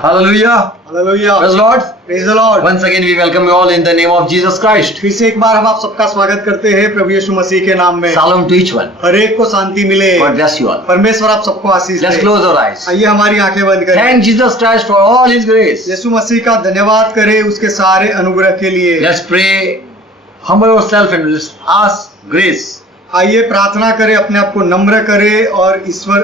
Hallelujah. Hallelujah. Praise the Lord. Praise the Lord. Once again we welcome you all in the name of Jesus Christ. फिर से एक बार हम आप सबका स्वागत करते हैं प्रभु यीशु मसीह के नाम में। Shalom to each one. हर एक को शांति मिले। God bless you all. परमेश्वर आप सबको आशीष Let's they. close our eyes. आइए हमारी आंखें बंद करें। Thank Jesus Christ for all His grace. यीशु मसीह का धन्यवाद करें उसके सारे अनुग्रह के लिए। Let's pray, humble ourselves and let's ask grace. आइए प्रार्थना करें, अपने आप को नम्र करें और ईश्वर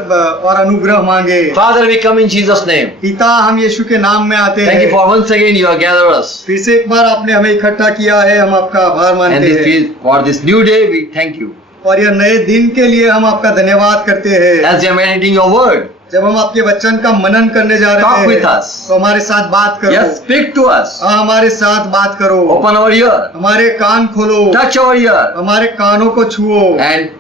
और अनुग्रह मांगे। Father, we come in Jesus' name. पिता, हम यीशु के नाम में आते Thank you हैं। for once again you have gathered us. फिर से एक बार आपने हमें इकट्ठा किया है, हम आपका आभार And मानते हैं। for this new day we thank you. और यह नए दिन के लिए हम आपका धन्यवाद करते हैं। As we are meditating your word, जब हम आपके वचन का मनन करने जा रहे talk हैं with us. तो हमारे साथ बात करो। Yes, speak to us. हाँ, हमारे साथ बात करो। Open our ear, हमारे कान खोलो, touch our ear, हमारे कानों को छुओ and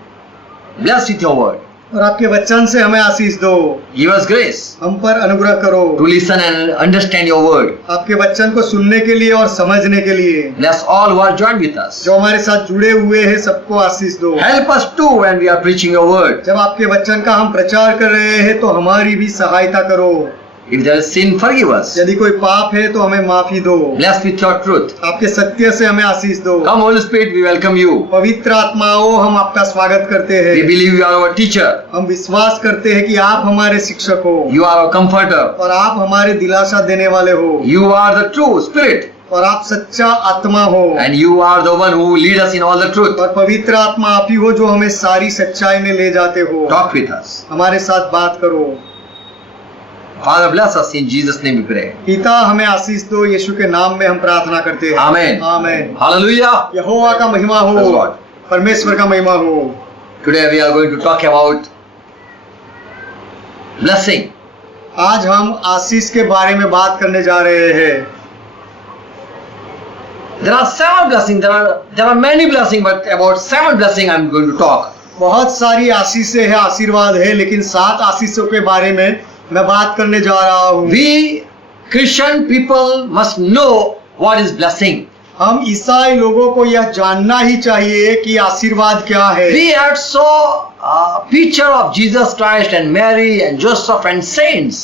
bless with your word. और आपके वचन से हमें आशीष दो। Give us grace हम पर अनुग्रह करो to listen and understand your word. आपके वचन को सुनने के लिए और समझने के लिए। Bless all who are joined with us. जो हमारे साथ जुड़े हुए हैं सबको आशीष दो। Help us too when we are preaching your word. जब आपके वचन का हम प्रचार कर रहे हैं तो हमारी भी सहायता करो। If there is sin, forgive us. यदि कोई पाप है तो हमें माफी दो। Bless with your truth. आपके सत्य से हमें आशीष दो। Come Holy Spirit, we welcome you. पवित्र आत्माओं, हम आपका स्वागत करते हैं। We believe you are our teacher. हम विश्वास करते हैं कि आप हमारे शिक्षक हो You are our comforter. और आप हमारे दिलासा देने वाले हो You are the true spirit. और आप सच्चा आत्मा हो And you are the one who lead us in all the truth. और पवित्र आत्मा आप ही हो जो हमें सारी सच्चाई में ले जाते हो। Talk with us. हमारे साथ बात करो। Father, bless us in Jesus' name we pray. पिता, हमें आशीष दो, यीशु के नाम में हम प्रार्थना करते हैं। Amen. आमीन। Hallelujah. यहोवा का महिमा Praise हो, God. परमेश्वर का महिमा हो। Today we are going to talk about blessing. आज हम आशीष के बारे में बात करने जा रहे हैं। There are 7 blessings. There are many blessings, but about 7 blessings I'm going to talk. बहुत सारी आशीषें हैं, आशीर्वाद है, लेकिन 7 आशीषों के बारे में मैं बात करने जा रहा हूँ। We Christian people must know what is blessing. हम ईसाई लोगों को यह जानना ही चाहिए कि आशीर्वाद क्या है। We had saw a picture of Jesus Christ and Mary and Joseph and saints.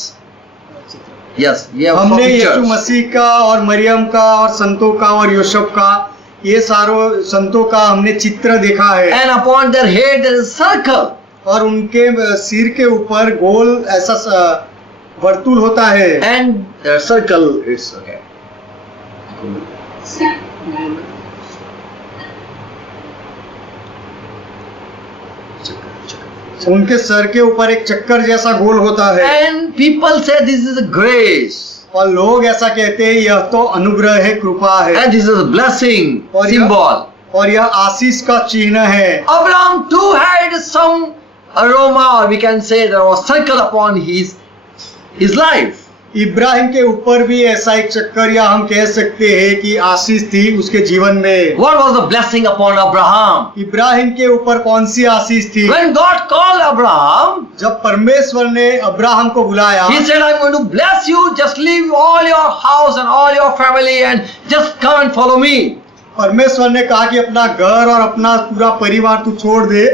Yes, we have saw हमने यीशु pictures. मसीह का और मरियम का और संतों का और यूसुफ का, ये सारों संतों का हमने चित्र देखा है। And upon their head there is a circle. और उनके सिर के ऊपर गोल ऐसा वर्तुल होता है। And the circle is okay. उनके सर के ऊपर एक चक्कर जैसा गोल होता है। And people say this is a grace. और लोग ऐसा कहते हैं यह तो अनुग्रह है, कृपा है। And this is a blessing और symbol. और यह आशीष का चिन्ह है। Abraham too had some aroma, or we can say there was circle upon his life. Ibrahim के ऊपर भी ऐसा एक चक्कर या हम कह सकते हैं कि आशीष थी उसके जीवन में। What was the blessing upon Abraham? Ibrahim के ऊपर कौन सी आशीष थी? When God called Abraham, जब परमेश्वर ने अब्राहम को बुलाया, He said, I'm going to bless you, just leave all your house and all your family and just come and follow me. परमेश्वर ने कहा कि अपना घर और अपना पूरा परिवार तू छोड़ दे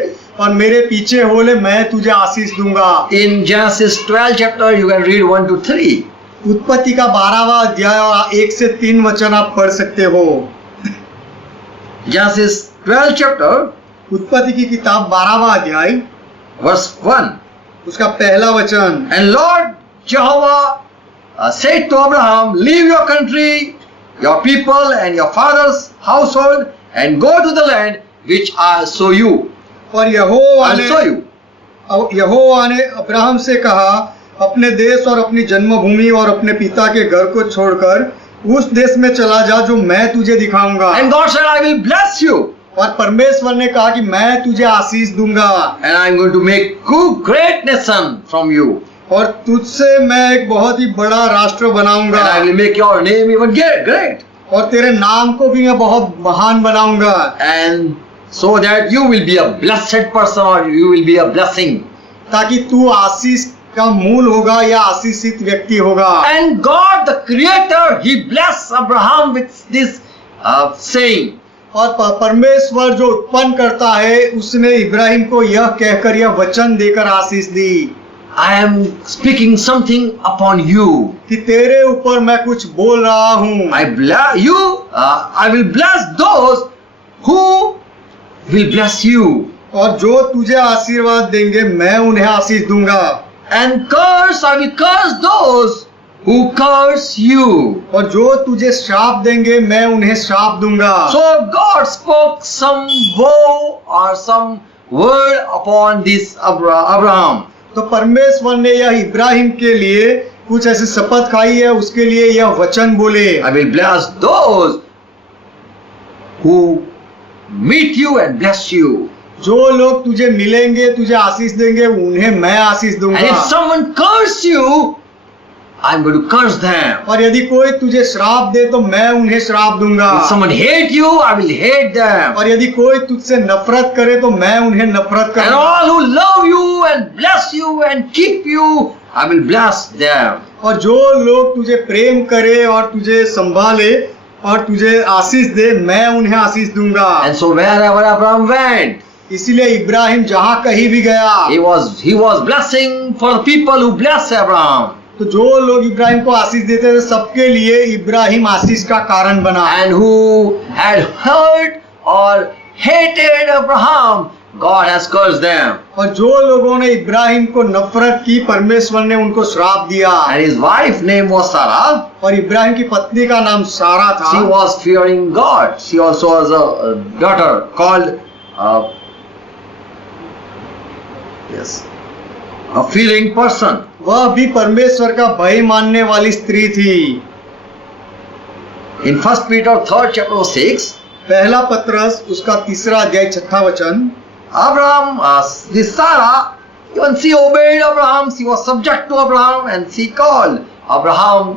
और मेरे पीछे हो ले, मैं तुझे आशीष दूंगा। In Genesis 12 chapter, you can read 1 to 3. उत्पत्ति का 12वां अध्याय और 1 से 3 वचन आप पढ़ सकते हो। Genesis 12 chapter, उत्पत्ति की किताब 12वां अध्याय verse 1. उसका पहला वचन। And Lord Jehovah said to Abraham, leave your country, your people and your father's household and go to the land which I show you. और यहोवा I'll show you. ने अब्राहम से कहा, अपने देश और अपनी जन्मभूमि और अपने पिता के घर को छोड़कर उस देश में चला जा जो मैं तुझे दिखाऊंगा। And God said, I will bless you. और परमेश्वर ने कहा कि मैं तुझे आशीष दूंगा। And I'm going to make great nation from you. और तुझसे मैं एक बहुत ही बड़ा राष्ट्र बनाऊंगा। And I will make your name even great. और तेरे नाम को भी मैं बहुत महान बनाऊंगा। And so that you will be a blessed person or you will be a blessing. ताकि तू आशीष का मूल होगा या आशीषित व्यक्ति होगा। And God the creator, he blessed Abraham with this saying. और परमेश्वर जो उत्पन्न करता है उसने इब्राहिम को यह कहकर यह वचन देकर आशीष दी। I am speaking something upon you. कि तेरे ऊपर मैं कुछ बोल रहा हूँ। I will bless those who will bless you, और जो तुझे आशीर्वाद देंगे मैं उन्हें आशीष दूंगा। and I will curse those who curse you. और जो तुझे श्राप देंगे मैं उन्हें श्राप दूंगा। So God spoke some woe or some word upon this Abraham. तो परमेश्वर ने यह इब्राहिम के लिए कुछ ऐसी शपथ खाई है, उसके लिए यह वचन बोले, I will bless those who meet you and bless you. जो लोग तुझे मिलेंगे तुझे आशीष देंगे उन्हें मैं आशीष And दूंगा। if someone curse you, I'm going to curse them. और यदि कोई तुझे श्राप दे तो मैं उन्हें श्राप दूंगा। If someone hate you, I will hate them. और यदि कोई तुझसे नफरत करे तो मैं उन्हें नफरत And करूंगा। all who love you and bless you and keep you, I will bless them. और जो लोग तुझे प्रेम करे और तुझे संभाले और तुझे आशीष दे मैं उन्हें आशीष दूंगा। And so wherever Abraham went, इसीलिए इब्राहिम जहाँ कहीं भी गया he was blessing for the people who bless Abraham. तो जो लोग इब्राहिम को आशीष देते थे सबके लिए इब्राहिम आशीष का कारण बना। And who had hurt or hated Abraham, God has cursed them. और जो लोगों ने इब्राहिम को नफरत की परमेश्वर ने उनको श्राप दिया। And his wife name was Sarah. और इब्राहिम की पत्नी का नाम सारा था। She was fearing God. She also has a daughter called a fearing person. वह भी परमेश्वर का भय मानने वाली स्त्री थी। In 1 Peter 3rd chapter 6, पहला पत्रस उसका 3रा अध्याय 6वां वचन, Abraham, this Sarah, even she obeyed Abraham. She was subject to Abraham, and she called Abraham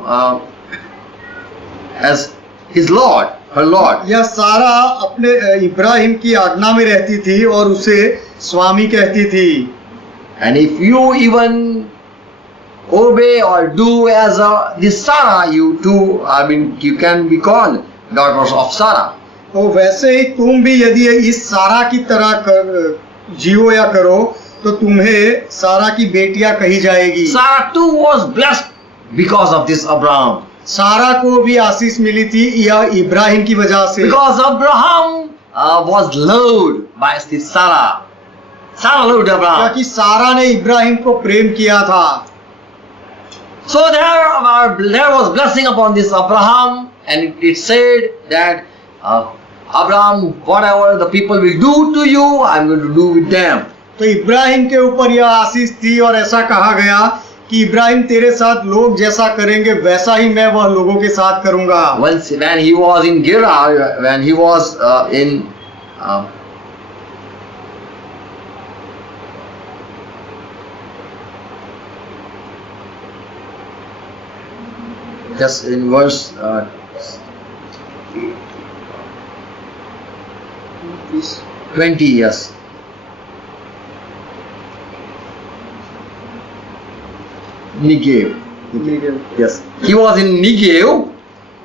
as his Lord, her Lord. यह सारा अपने इब्राहिम की आज्ञा में रहती थी और उसे स्वामी कहती थी। And if you even obey or do as this Sarah, you too, you can be called daughters of Sarah. तो वैसे ही तुम भी यदि इस सारा की तरह जियो या करो तो तुम्हें सारा की बेटियां कही जाएगी। Sarah too was blessed because of this Abraham. सारा को भी आशीष मिली थी यह इब्राहिम की वजह से। Because Abraham was loved by this Sarah. Sarah loved Abraham. क्योंकि सारा ने इब्राहिम को प्रेम किया था। So there was blessing upon this Abraham, and it said that Abraham, whatever the people will do to you, I'm going to do with them. तो इब्राहिम के ऊपर यह आशीष थी और ऐसा कहा गया कि इब्राहिम तेरे साथ लोग जैसा करेंगे वैसा ही मैं वह लोगों के साथ करूंगा। When he was in Gerar, when he was in just in verse 20, yes. Negev. Yes. He was in Negev.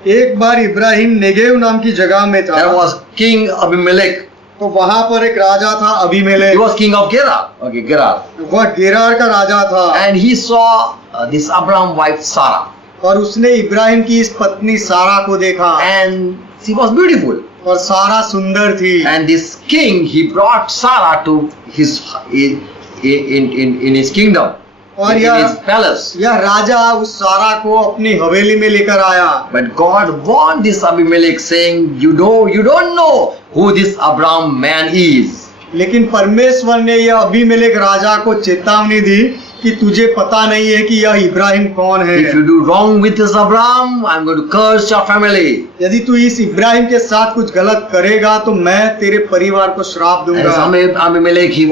एक बार इब्राहिम नेगेव नाम की जगह में था। There was King Abimelech. तो वहां पर एक राजा था Abimelech. He was king of Gerar. Okay, Gerar. वह गेरार का राजा था। And he saw this Abraham wife Sarah. और उसने इब्राहिम की इस पत्नी सारा को देखा। And she was beautiful. और सारा सुंदर थी। And this king, he brought Sarah to his in his kingdom, और in his palace. यह राजा उस सारा को अपनी हवेली में लेकर आया। But God warned this Abimelech, saying, you don't know who this Abraham man is. लेकिन परमेश्वर ने यह अबीमेलेक राजा को चेतावनी दी कि तुझे पता नहीं है कि यह इब्राहिम कौन है। If you do wrong with this Abraham, I'm going to curse your family. यदि तू इस इब्राहिम के साथ कुछ गलत करेगा तो मैं तेरे परिवार को श्राप दूंगा। And Abimelech, he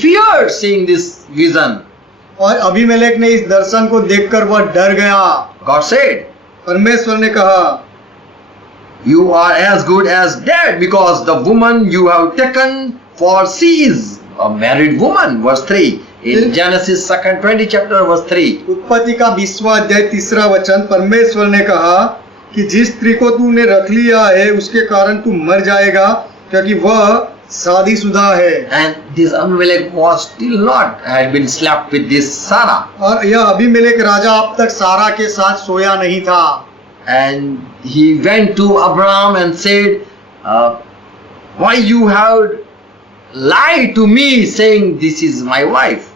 feared seeing this vision. और अबीमेलेक ने इस दर्शन को देखकर वह डर गया। God said, परमेश्वर ने कहा, you are as good as dead, because the woman you have taken, for she is a married woman. Verse 3 in Genesis 20 chapter verse 3. उत्पत्ति का 20वां अध्याय 3रा वचन, परमेश्वर ने कहा कि जिस स्त्री को तूने रख लिया है उसके कारण तू मर जाएगा, क्योंकि वह शादीशुदा है। And this Abimelech was still not, had been slept with this Sarah. और यह अबीमेलेक राजा अब तक सारा के साथ सोया नहीं था। And he went to Abraham and said, why you have lied to me saying this is my wife,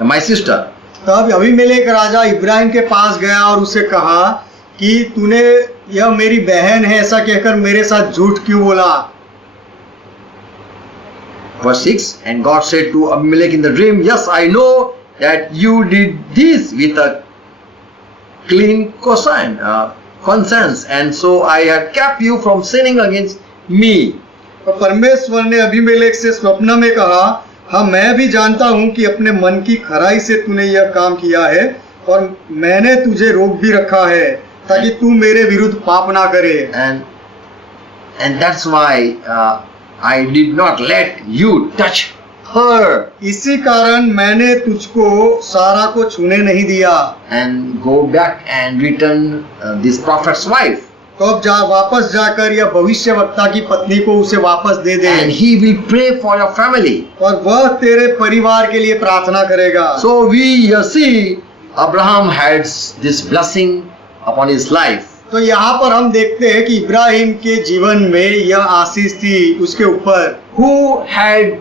my sister. तब अबीमेलेक राजा इब्राहिम के पास गया और उसे कहा कि तूने यह मेरी बहन है ऐसा कहकर मेरे साथ झूठ क्यों बोला। Verse 6, and God said to Abimelech in the dream, yes, I know that you did this with a clean conscience, and so I had kept you from sinning against me. और परमेश्वर ने अबीमेलेक से स्वप्न में कहा, हाँ मैं भी जानता हूँ कि अपने मन की खराई से तूने यह काम किया है और मैंने तुझे रोक भी रखा है ताकि तू मेरे विरुद्ध पाप ना करे। And that's why I did not let you touch her. इसी कारण मैंने तुझको सारा को छूने नहीं दिया। And go back and return this prophet's wife. तो अब वापस जाकर यह भविष्यवक्ता की पत्नी को उसे वापस दे दे। And he will pray for your family. और वह तेरे परिवार के लिए प्रार्थना करेगा। So we see Abraham had this blessing upon his life. तो यहाँ पर हम देखते हैं कि इब्राहिम के जीवन में यह आशीष थी उसके ऊपर। Who had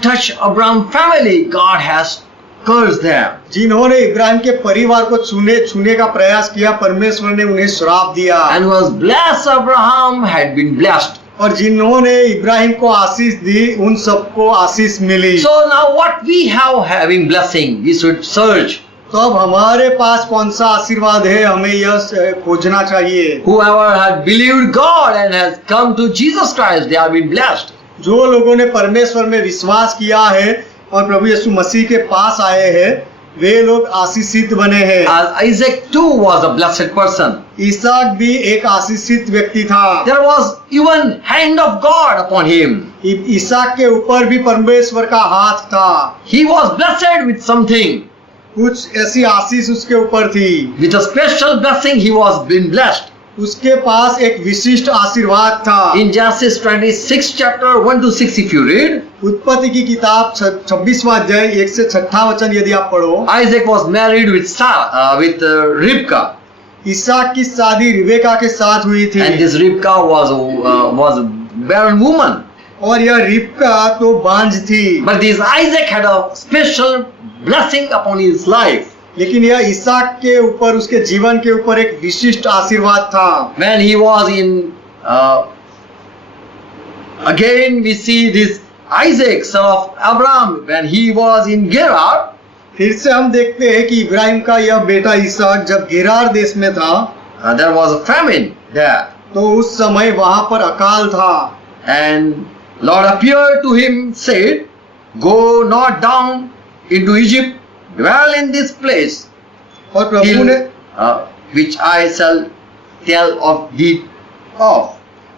touched Abraham's family, God has cursed them. जिन्होंने इब्राहिम के परिवार को छूने का प्रयास किया परमेश्वर ने उन्हें श्राप दिया। And was blessed Abraham had been blessed. और जिन्होंने इब्राहिम को आशीष दी उन सबको आशीष मिली। So now what we have having blessing, we should search. तो अब हमारे पास कौन सा आशीर्वाद है हमें यह खोजना चाहिए। Whoever has believed God and has come to Jesus Christ, they have been blessed. जो लोगों ने परमेश्वर में विश्वास किया है और प्रभु यीशु मसीह के पास आए हैं वे लोग आशीषित बने हैं। As Isaac too was a blessed person. इसहाक भी एक आशीषित व्यक्ति था। There was even hand of God upon him. इसहाक के ऊपर भी परमेश्वर का हाथ था। He was blessed with something. कुछ ऐसी आशीष उसके ऊपर थी। With a special blessing he was been blessed. उसके पास एक विशिष्ट आशीर्वाद था। In Genesis 26 chapter 1 to 6 if you read, उत्पत्ति की किताब 26वां अध्याय 1 से 6 वचन यदि आप पढ़ो, Isaac was married with Rivka. इसहाक की शादी रिबेका के साथ हुई थी। And this Rivka was a barren woman. और यह रिबका तो बांझ थी। But this Isaac had a special blessing upon his life. लेकिन यह इसहाक के ऊपर उसके जीवन के ऊपर एक विशिष्ट आशीर्वाद था। When he was in again we see this Isaac son of Abraham when he was in Gerar. फिर से हम देखते हैं कि इब्राहिम का यह बेटा इसहाक जब गेरार देश में था, There was a famine there. तो उस समय वहां पर अकाल था। And Lord appeared to him, said, go not down into Egypt, dwell in this place, और प्रभु ने which I shall tell of thee of.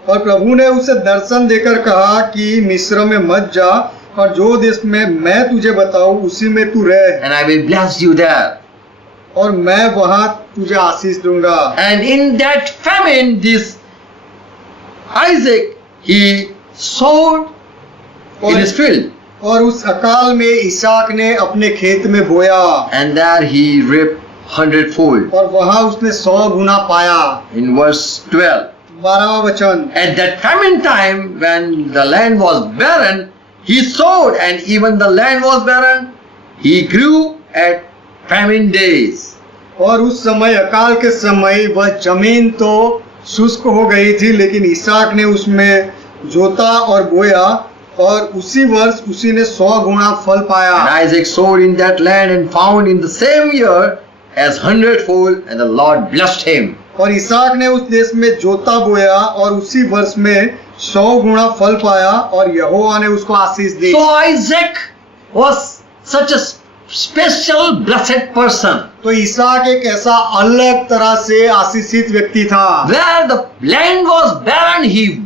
और प्रभु ने उसे दर्शन देकर कहा कि मिस्र में मत जा और जो देश में मैं तुझे बताऊं उसी में तू रह। And I will bless you there. और मैं वहां तुझे आशीष दूंगा। And in that famine, this Isaac he sowed in his field. और उस अकाल में इसहाक ने अपने खेत में बोया। And there he reaped 100-fold. और वहां उसने 100 गुना पाया। In verse 12. 12वां वचन। At that famine time, when the land was barren, he sowed, and even the land was barren, he grew at famine days. और उस समय अकाल के समय वह जमीन तो शुष्क हो गई थी लेकिन इसहाक ने उसमें जोता और बोया और उसी वर्ष उसी ने 100 गुना फल पाया। And Isaac sowed in that land and found in the same year as 100-fold, and the Lord blessed him. और इसहाक ने उस देश में जोता बोया और उसी वर्ष में 100 गुना फल पाया और यहोवा ने उसको आशीष दी। So Isaac was such a special blessed person. तो इसहाक एक ऐसा अलग तरह से आशीषित व्यक्ति था। Where the land was barren, he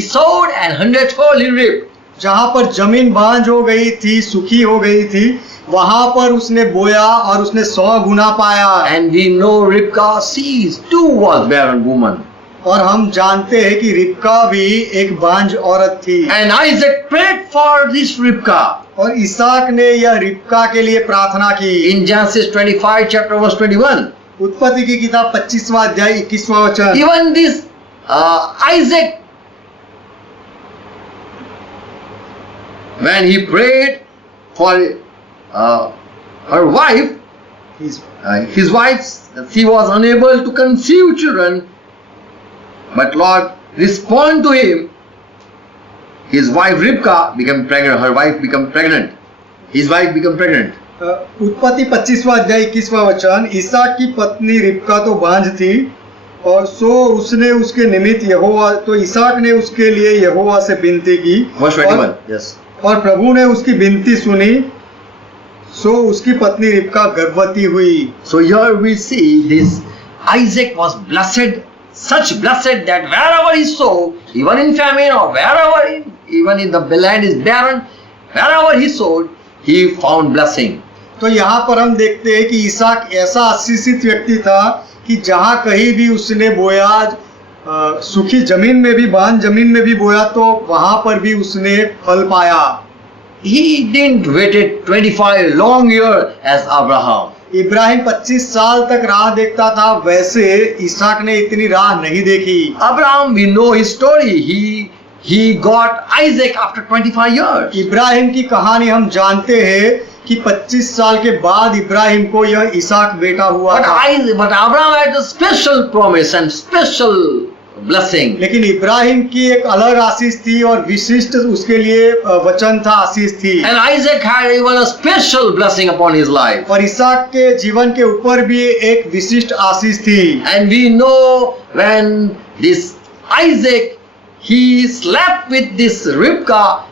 sowed, and 100-fold he reaped. जहाँ पर जमीन बांझ हो गई थी, सूखी हो गई थी, वहां पर उसने बोया और उसने 100 गुना पाया। And we know Rivka, she too was barren woman. और हम जानते हैं कि रिबका भी एक बांझ औरत थी And Isaac prayed for this Rivka. और इसहाक ने यह रिबका के लिए प्रार्थना की। In Genesis 25 chapter verse 21. उत्पत्ति की किताब 25वां अध्याय 21वां वचन। Even this Isaac, when he prayed for her wife, his wife, she was unable to conceive children, but Lord responded to him. His wife Rivka became pregnant. Her wife became pregnant. His wife became pregnant. उत्पत्ति 25वां अध्याय 21वां वचन। इसहाक की पत्नी रिबका तो बांझ थी और सो उसने उसके निमित्त यहोवा, तो इसहाक ने उसके लिए यहोवा से विनती की। Verse 21. Yes. और प्रभु ने उसकी विनती सुनी, सो उसकी पत्नी रिबका गर्भवती हुई। So here we see this Isaac was blessed, such blessed that wherever he sowed, even in famine or wherever, even in the land is barren, wherever he sowed, he found blessing. तो यहाँ पर हम देखते हैं कि इसहाक ऐसा आशीषित व्यक्ति था कि जहाँ कहीं भी उसने बोया, सूखी जमीन में भी, बांझ जमीन में भी बोया, तो वहाँ पर भी उसने फल पाया। He didn't waited 25 long years as Abraham. Ibrahim 25 साल तक राह देखता था, वैसे इसहाक ने इतनी राह नहीं देखी। Abraham, we know his story. He got Isaac after 25 years. Ibrahim की कहानी हम जानते हैं कि 25 साल के बाद इब्राहिम को यह इसहाक बेटा हुआ But था। but Abraham had a special promise and special blessing. लेकिन इब्राहिम की एक अलग आशीष थी और विशिष्ट उसके लिए वचन था, आशीष थी। And Isaac had even a special blessing upon his life. और इसहाक के जीवन के ऊपर भी एक विशिष्ट आशीष थी। And we know when this Isaac, he slept with this Rivka,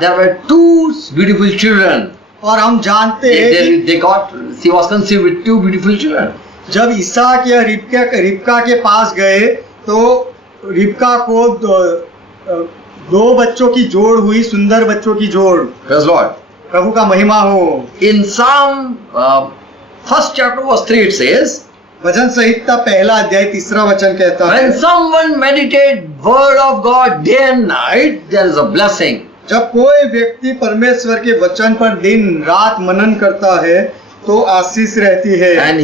there were two beautiful children. और हम जानते हैं कि She was conceived with two beautiful children. जब इसहाक या रिबका के पास गए तो रिबका को दो बच्चों की जोड़ हुई, सुंदर बच्चों की जोड़। Praise Lord. प्रभु का महिमा हो। In Psalm 1st chapter verse 3 it says, भजन संहिता पहला अध्याय 3 वचन कहता है, when someone meditate word of God day and night, there is a blessing. जब कोई व्यक्ति परमेश्वर के वचन पर दिन रात मनन करता है तो आशीष रहती है। And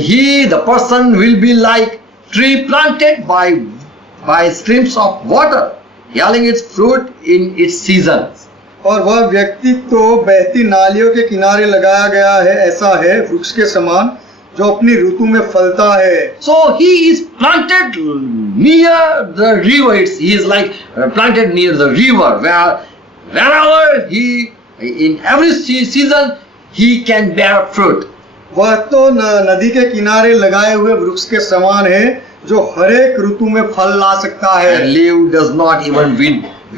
the person will be like tree planted by streams of water, yielding its fruit in its seasons. और वह व्यक्ति तो बहती नालियों के किनारे लगाया गया है, ऐसा है वृक्ष के समान जो अपनी ऋतु में फलता है। So he is planted near the river. He is like planted near the river, wherever he, in every season, he can bear fruit. वह तो नदी के किनारे लगाए हुए वृक्ष के समान है जो हर एक ऋतु में फल ला सकता है। And leaf does not even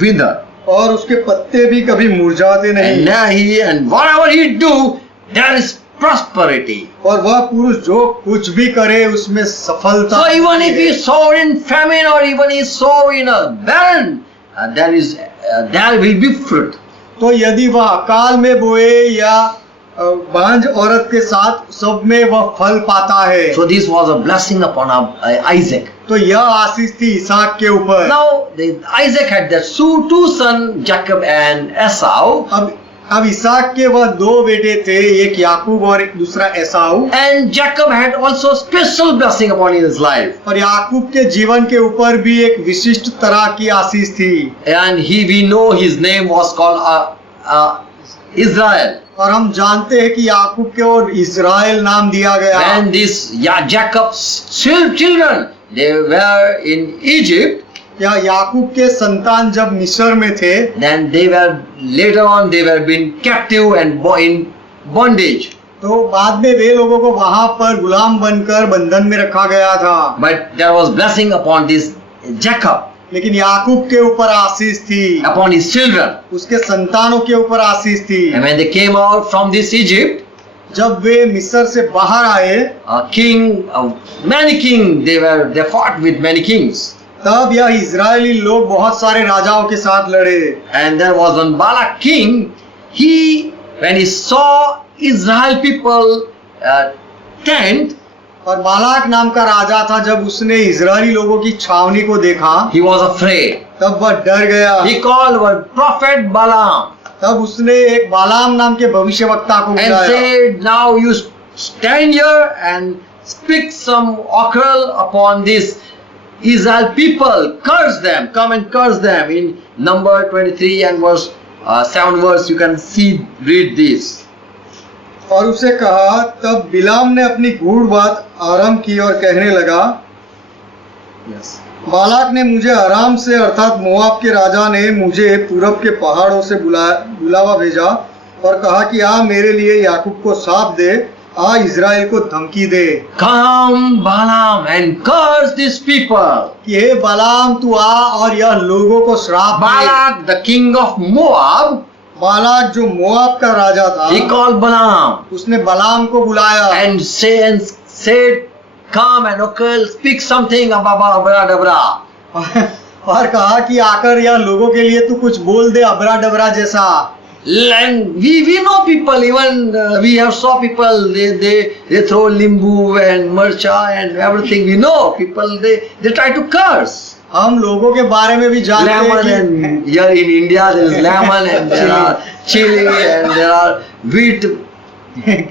wither. और उसके पत्ते भी कभी मुरझाते नहीं। And whatever he do, there is prosperity. और वह पुरुष जो कुछ भी करे उसमें सफलता। So even if he sow in famine or even he sow in a barren, there will be fruit. तो यदि वह अकाल में बोए या बांझ औरत के साथ, सब में वह फल पाता है। So this was a blessing upon Isaac. तो यह आशीष थी इसहाक के ऊपर। Now Isaac had their two sons, Jacob and Esau. अब इसहाक के वह दो बेटे थे, एक याकूब और एक दूसरा एसाऊ। And Jacob had also special blessing upon his life. और याकूब के जीवन के ऊपर भी एक विशिष्ट तरह की आशीष थी। And we know his name was called Israel. और हम जानते हैं कि याकूब को इज़राइल नाम दिया गया। When this Jacob's children, they were in Egypt. या याकूब के संतान जब मिस्र में थे, then later on they were being captive and in bondage. तो बाद में वे लोगों को वहां पर गुलाम बनकर बंधन में रखा गया था। But there was blessing upon this Jacob. लेकिन याकूब के ऊपर आशीष थी, upon his children. उसके संतानों के ऊपर आशीष थी। And when they came out from this Egypt, जब वे मिस्र से बाहर आए, many kings, they fought with many kings. तब यह इजरायली लोग बहुत सारे राजाओं के साथ लड़े। And there was one Balak king. When he saw Israel people tent, और बालाक नाम का राजा था, जब उसने इजरायली लोगों की छावनी को देखा he was afraid. तब वह डर गया। He called one prophet Balaam तब उसने एक बालाम नाम के भविष्यवक्ता को and बुलाया said, now you stand here and speak some occasional upon this Israel people, curse them, come and curse them. In number 23 and verse 7 verse you can see, read this. और उसे कहा, तब बिलाम ने अपनी गूढ़ बात आरंभ की और कहने लगा, Yes. बालाक ने मुझे आराम से अर्थात मोआब के राजा ने मुझे पूरब के पहाड़ों से बुलावा भेजा और कहा कि आ मेरे लिए याकूब को शाप दे, आ इजराइल को धमकी दे Come Balaam and curse these people. कि हे बालाम तू आ और यह लोगों को श्राप दे। Balak, the king of Moab, Balak जो मोआब का राजा था, he called Balaam उसने बलाम को बुलाया and said, come and okay, speak something about Abra. और कहा कि आकर यह लोगों के लिए तू कुछ बोल दे अबरा डबरा जैसा। And we know people, even we have saw people, they throw limbu and marcha and everything. We know people, they try to curse. हम लोगों के बारे में भी जानते Lemon हैं and here in India there is lemon and there are chili and there are wheat. कि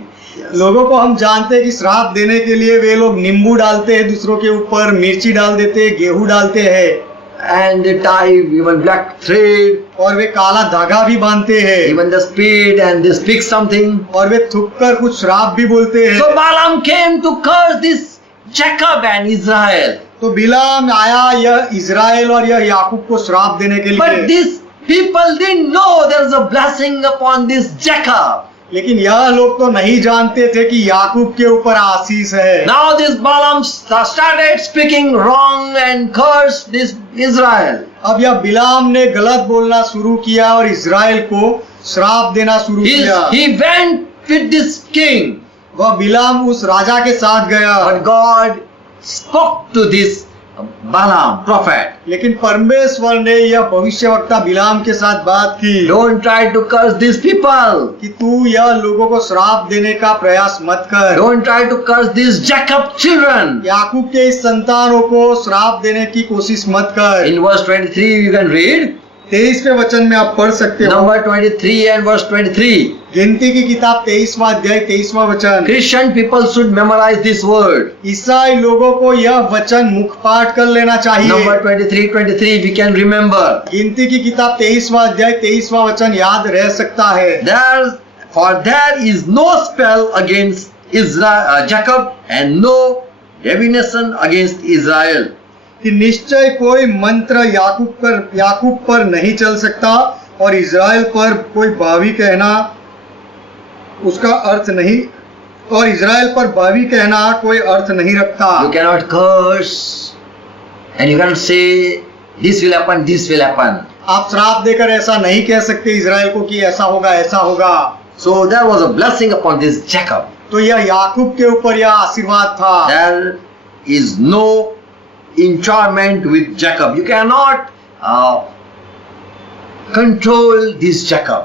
लोगों को हम जानते हैं कि श्राप देने के लिए वे लोग नींबू डालते हैं दूसरों के ऊपर, मिर्ची डाल देते हैं, गेहूं डालते हैं And they tie even black thread, और वे काला धागा भी बांधते हैं even the spit, and they speak something. और वे थूक कर कुछ श्राप भी बोलते हैं। So Balaam came to curse this Jacob and Israel. तो बिलाम आया यह इजराइल और यह याकूब को श्राप देने के But लिए, these people didn't know there is a blessing upon this Jacob. लेकिन यह लोग तो नहीं जानते थे कि याकूब के ऊपर आशीष है। Now this Balaam started speaking wrong and cursed this Israel. अब यह बिलाम ने गलत बोलना शुरू किया और इजराइल को श्राप देना शुरू किया। He went with this king. वह बिलाम उस राजा के साथ गया, But God spoke to this Balaam prophet. लेकिन परमेश्वर ने यह भविष्यवक्ता बिलाम के साथ बात की Don't try to curse these people. कि तू यह लोगों को श्राप देने का प्रयास मत कर। Don't try to curse these Jacob children. याकूब के इस संतानों को श्राप देने की कोशिश मत कर। In verse 23 you can read. 23वें वचन में आप पढ़ सकते हो, Number 23 and verse 23. गिनती की किताब 23वां अध्याय 23वां वचन। Christian people should memorize this word. ईसाई लोगों को यह वचन मुखपाठ कर लेना चाहिए। Number 23 we can remember. गिनती की किताब 23वां अध्याय 23वां वचन याद रह सकता है। There is no spell against Israel, Jacob, and no divination against Israel. कि निश्चय कोई मंत्र याकूब पर नहीं चल सकता और इजराइल पर कोई भावी कहना उसका अर्थ नहीं, और इजराइल पर भावी कहना कोई अर्थ नहीं रखता। You cannot curse and you cannot say this will happen, this will happen. आप श्राप देकर ऐसा नहीं कह सकते इजराइल को कि ऐसा होगा ऐसा होगा। So there was a blessing upon this Jacob. तो यह याकूब के ऊपर यह आशीर्वाद था। There is no enchantment with Jacob. You cannot control this Jacob.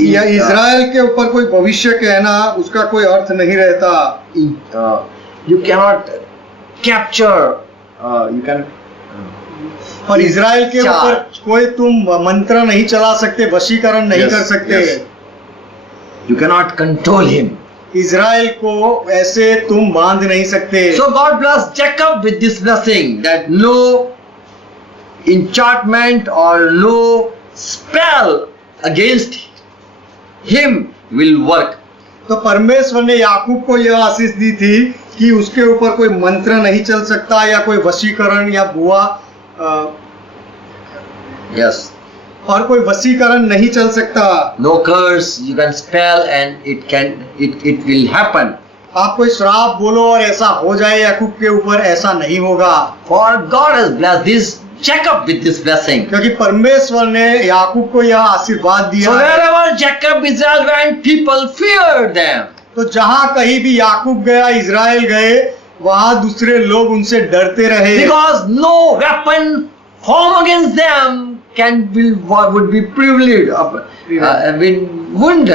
यह इजराइल के ऊपर कोई भविष्य कहना उसका कोई अर्थ नहीं रहता। You cannot capture. You can. और इजराइल के ऊपर कोई तुम मंत्र नहीं चला सकते, वशीकरण नहीं कर सकते। You cannot control him. Israel को ऐसे तुम बांध नहीं सकते। So God blessed Jacob with this blessing that no enchantment or no spell against him will work. तो परमेश्वर ने याकूब को यह आशीष दी थी कि उसके ऊपर कोई मंत्र नहीं चल सकता या कोई वशीकरण या बुआ Yes. और कोई वशीकरण नहीं चल सकता। No curse you can spell and it will happen. आप कोई श्राप बोलो और ऐसा हो जाए याकूब के ऊपर, ऐसा नहीं होगा। For God has blessed this Jacob with this blessing. क्योंकि परमेश्वर ने याकूब को यह आशीर्वाद दिया So है। wherever Jacob Israel went, people feared them. तो जहाँ कहीं भी याकूब गया, इजराइल गए, वहाँ दूसरे लोग उनसे डरते रहे। Because no weapon formed against them would be privileged, wouldn't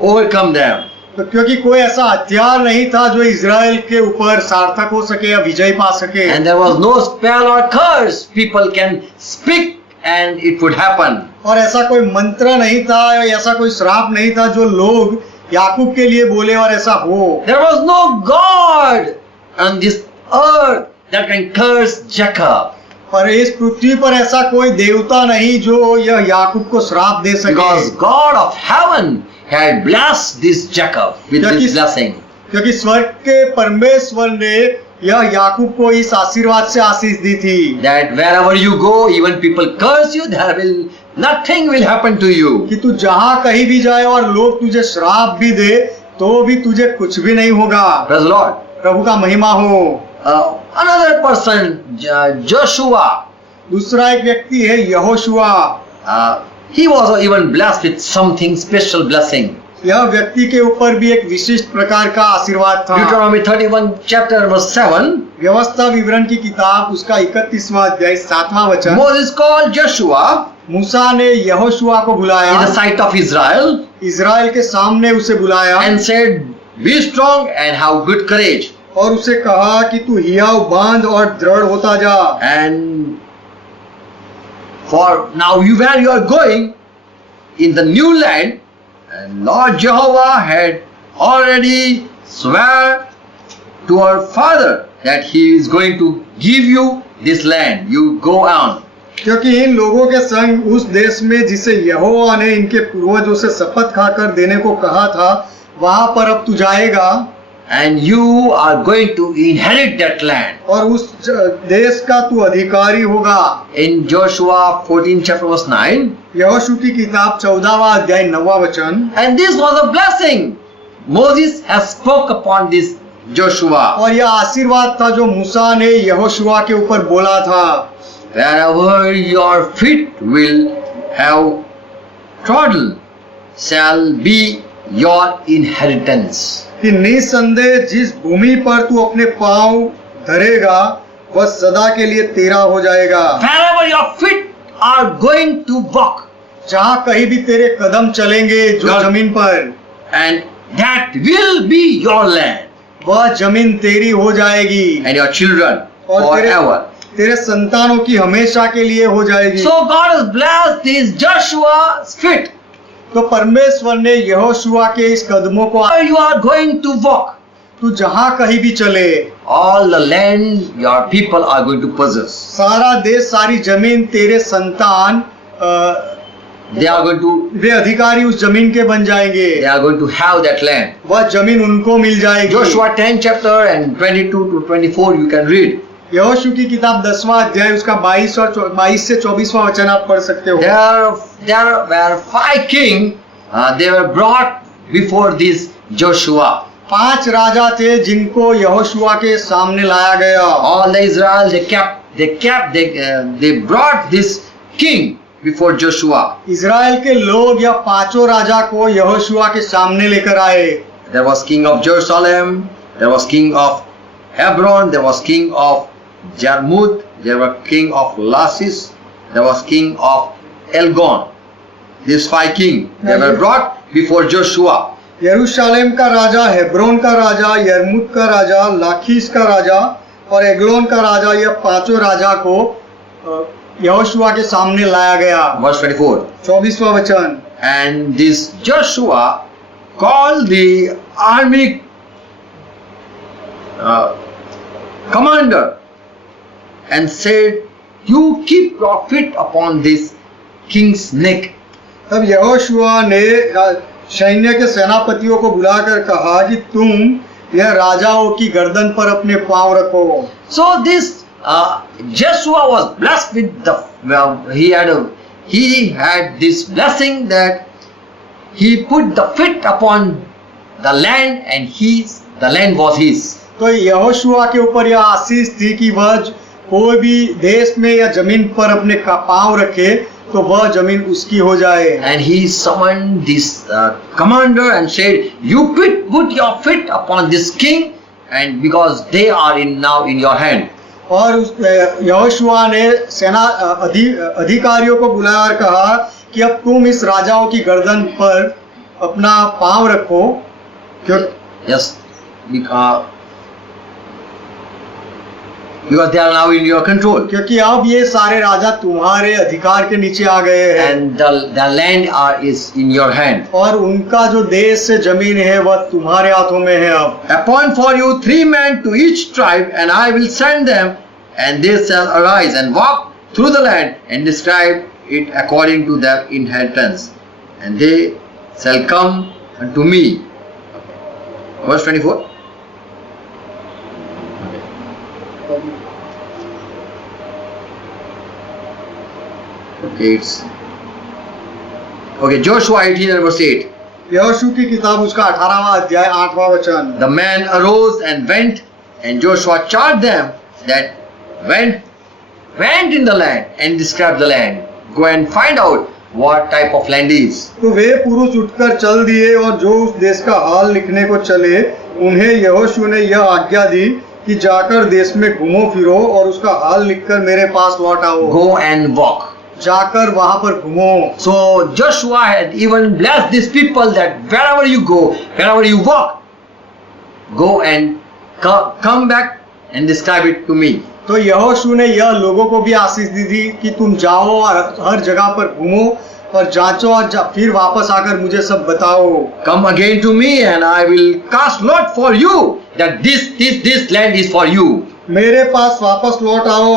overcome them. तो क्योंकि कोई ऐसा हथियार नहीं था जो इज़राइल के ऊपर सार्थक हो सके या विजय पा सके, And there was no spell or curse people can speak and it would happen. और ऐसा कोई मंत्र नहीं था या ऐसा कोई श्राप नहीं था जो लोग याकूब के लिए बोले और ऐसा हो। There was no God on this earth that can curse Jacob, पर इस पृथ्वी पर ऐसा कोई देवता नहीं जो यह याकूब को श्राप दे सके, because God of heaven had blessed this Jacob with this blessing. क्योंकि स्वर्ग के परमेश्वर ने यह याकूब को इस आशीर्वाद से आशीष दी थी That wherever you go, even people curse you, there will nothing will happen to you. कि तू जहाँ कहीं भी जाए और लोग तुझे श्राप भी दे तो भी तुझे कुछ भी नहीं होगा। Praise the Lord. प्रभु का महिमा हो। Another person, Joshua, दूसरा एक व्यक्ति है Yehoshua. he was even blessed with something special blessing. यह व्यक्ति के ऊपर भी एक विशिष्ट प्रकार का आशीर्वाद था। Deuteronomy 31 chapter verse 7. व्यवस्था विवरण की किताब उसका 31वां अध्याय 7वां वचन। Moses called Joshua मूसा ने यहोशुआ को बुलाया, in the sight of Israel, Israel के सामने उसे बुलाया and said, "Be strong and have good courage, और उसे कहा कि तू हियाव बांध और दृढ़ होता जा। and for now where you are going in the new land, and Lord Jehovah had already swear to our father that he is going to give you this land. You go on." क्योंकि इन लोगों के संग उस देश में जिसे यहोवा ने इनके पूर्वजों से शपथ खाकर देने को कहा था वहां पर अब तू जाएगा, and you are going to inherit that land. और उस देश का तू अधिकारी होगा। In Joshua 14 chapter verse 9, यहोशू की किताब 14वां अध्याय 9वां वचन। and this was a blessing Moses has spoke upon this Joshua. और यह आशीर्वाद था जो मूसा ने यहोशुआ के ऊपर बोला था, Wherever your feet will have trodden shall be your inheritance. कि निसंदेह जिस भूमि पर तू अपने पांव धरेगा वह सदा के लिए तेरा हो जाएगा। Wherever your feet are going to walk, जहाँ कहीं भी तेरे कदम चलेंगे जो God- जमीन पर, and that will be your land वह जमीन तेरी हो जाएगी and your children और forever. तेरे संतानों की हमेशा के लिए हो जाएगी। So God has blessed this Joshua's feet. तो परमेश्वर ने यहोशुआ के इस कदमों को, Where you are going to walk, तू जहाँ कहीं भी चले all the land your people are going to possess. सारा देश सारी जमीन तेरे संतान They are going to वे अधिकारी उस जमीन के बन जाएंगे, they are going to have that land. वह जमीन उनको मिल जाएगी। Joshua 10 chapter and 22 to 24 you can read. यहोशू की किताब 10वां अध्याय उसका 22 से 24वां वचन आप पढ़ सकते हो। There were 5 kings. They were brought before this Joshua. 5 राजा थे जिनको यहोशुआ के सामने लाया गया। All the Israel they brought this king before Joshua. Israel के लोग या 5 राजा को यहोशुआ के सामने लेकर आए। There was king of Jerusalem, there was king of Hebron, there was king of Jarmuth, there was king of Lasis, there was king of Elgon. These 5 kings, they were brought before Joshua. यरूशलेम का राजा, Hebron का राजा, यर्मुत का राजा, लाखीस का राजा और Eglon का राजा, यह 5 राजा को यहोशुआ के सामने लाया गया। Verse 24. 24वां वचन। And this Joshua called the army commander and said, "You keep your feet upon this king's neck." तब यहोशुआ ने सैन्य के सेनापतियों को बुलाकर कहा कि तुम यह राजाओं की गर्दन पर अपने पांव रखो। So this Joshua was blessed with he had this blessing that he put the feet upon the land and the land was his. तो यहोशुआ के ऊपर यह आशीष थी कि वह कोई भी देश में या जमीन पर अपने पांव रखे तो वह जमीन उसकी हो जाए। And he summoned this commander and said, "You put your feet upon this king, and because they are now in your hand." और यहोशुआ ने सेना अधिकारियों को बुलाया और कहा कि अब तुम इस राजाओं की गर्दन पर अपना पांव रखो। क्यों Yes, because they are now in your control, क्योंकि अब ये सारे राजा तुम्हारे अधिकार के नीचे आ गए हैं and the land is in your hand. और उनका जो देश से जमीन है वह तुम्हारे हाथों में है अब। Appoint for you 3 men to each tribe, and I will send them, and they shall arise and walk through the land and describe it according to their inheritance, and they shall come unto me. Verse 24. Okay, Joshua 18 and verse 8. यहोशू की किताब उसका 18वां अध्याय 8वां वचन। The man arose and went, and Joshua charged them that went in the land and described the land. Go and find out what type of land is. तो वे पुरुष उठकर चल दिए और जो उस देश का हाल लिखने को चले, उन्हें यहोशू ने यह आज्ञा दी कि जाकर देश में घूमो फिरो और उसका हाल लिखकर मेरे पास लौट आओ। Go and walk. जाकर वहां पर घूमो। So Joshua had even blessed these people that wherever you go, wherever you walk, go and come back and describe it to me. तो यहोशू ने यह लोगों को भी आशीष दी थी कि तुम जाओ और हर जगह पर घूमो और जांचो और फिर वापस आकर मुझे सब बताओ। Come again to me and I will cast lot for you that this land is for you. मेरे पास वापस लौट आओ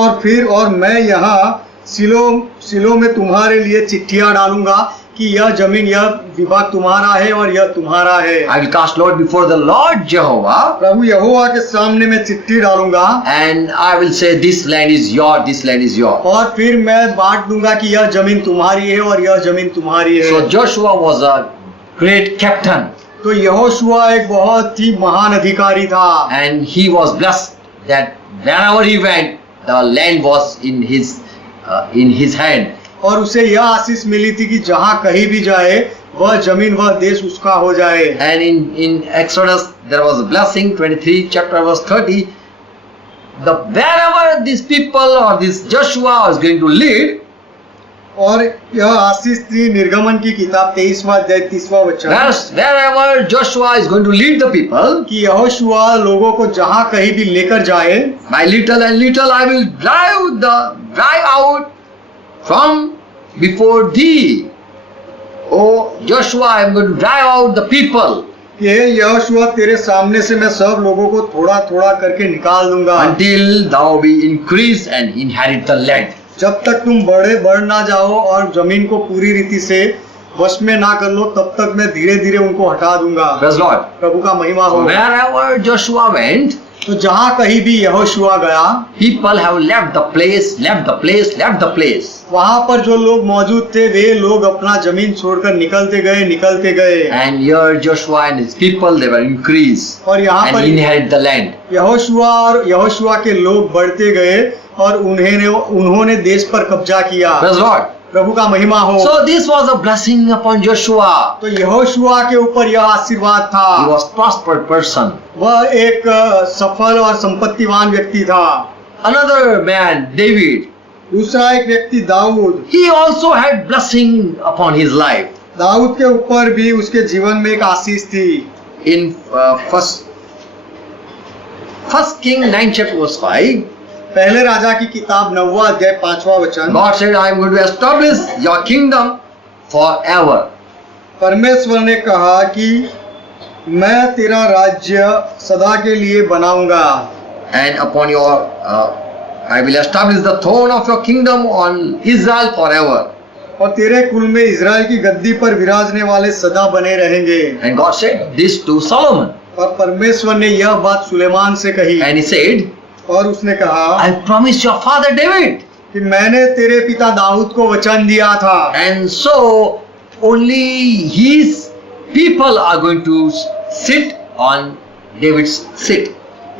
और मैं यहाँ सिलो में तुम्हारे लिए चिट्ठियां डालूंगा कि यह जमीन यह विभाग तुम्हारा है और यह तुम्हारा है। I will cast lot before the Lord Jehovah. प्रभु यहोवा के सामने मैं चिट्ठी डालूंगा। And I will say this land is yours, this land is yours. और फिर मैं बांट दूंगा कि यह जमीन तुम्हारी है और यह जमीन तुम्हारी है। So Joshua was a great captain. तो यहोशुआ एक बहुत ही महान अधिकारी था। And he was blessed that wherever he went, the land was in his hand. और उसे यह आशीष मिली थी कि जहाँ कहीं भी जाए वह जमीन वह देश उसका हो जाए। And in Exodus there was a blessing 23 chapter verse 30. Wherever these people or this Joshua was going to lead, और यह आशीष थी निर्गमन की किताब 23वां अध्याय 30वां वचन। wherever Joshua is going to lead the people, कि यहोशुआ लोगों को जहाँ कहीं भी लेकर जाए, by little and little I will drive out from before thee. Oh Joshua, I am going to drive out the people. कि यहोशुआ तेरे सामने से मैं सब लोगों को थोड़ा थोड़ा करके निकाल दूंगा, until thou be increased and inherit the land. जब तक तुम बढ़ ना जाओ और जमीन को पूरी रीति से वश में ना कर लो, तब तक मैं धीरे धीरे उनको हटा दूंगा। Praise Lord. प्रभु का महिमा हो। Wherever Joshua went, तो जहाँ कहीं भी यहोशुआ गया, people have left the place. वहाँ पर जो लोग मौजूद थे वे लोग अपना जमीन छोड़कर निकलते गए। And here Joshua and his people, they were increased और यहाँ and पर inherit the land. यहोशुआ के लोग बढ़ते गए और उन्होंने देश पर कब्जा किया। Praise Lord. प्रभु का महिमा हो। So this was a blessing upon Joshua. तो यहोशुआ के ऊपर यह आशीर्वाद था। He was prospered person. वह एक सफल और संपत्तिवान व्यक्ति था। Another man, David. दूसरा एक व्यक्ति Dawood. He also had blessing upon his life. Dawood के ऊपर भी उसके जीवन में एक आशीष थी। In First King 9 chapter verse 5. पहले राजा की किताब 9वां अध्याय 5वां वचन। God said, I am going to establish your kingdom forever. परमेश्वर ने कहा कि मैं तेरा राज्य सदा के लिए बनाऊंगा। And upon your I will establish the throne of your kingdom on Israel forever. और तेरे कुल में इज़राइल की गद्दी पर विराजने वाले सदा बने रहेंगे। And God said this to Solomon. और परमेश्वर ने यह बात सुलेमान से कही। And he said, और उसने कहा, I promised your father David. कि मैंने तेरे पिता दाऊद को वचन दिया था। And so only his people are going to sit on David's seat.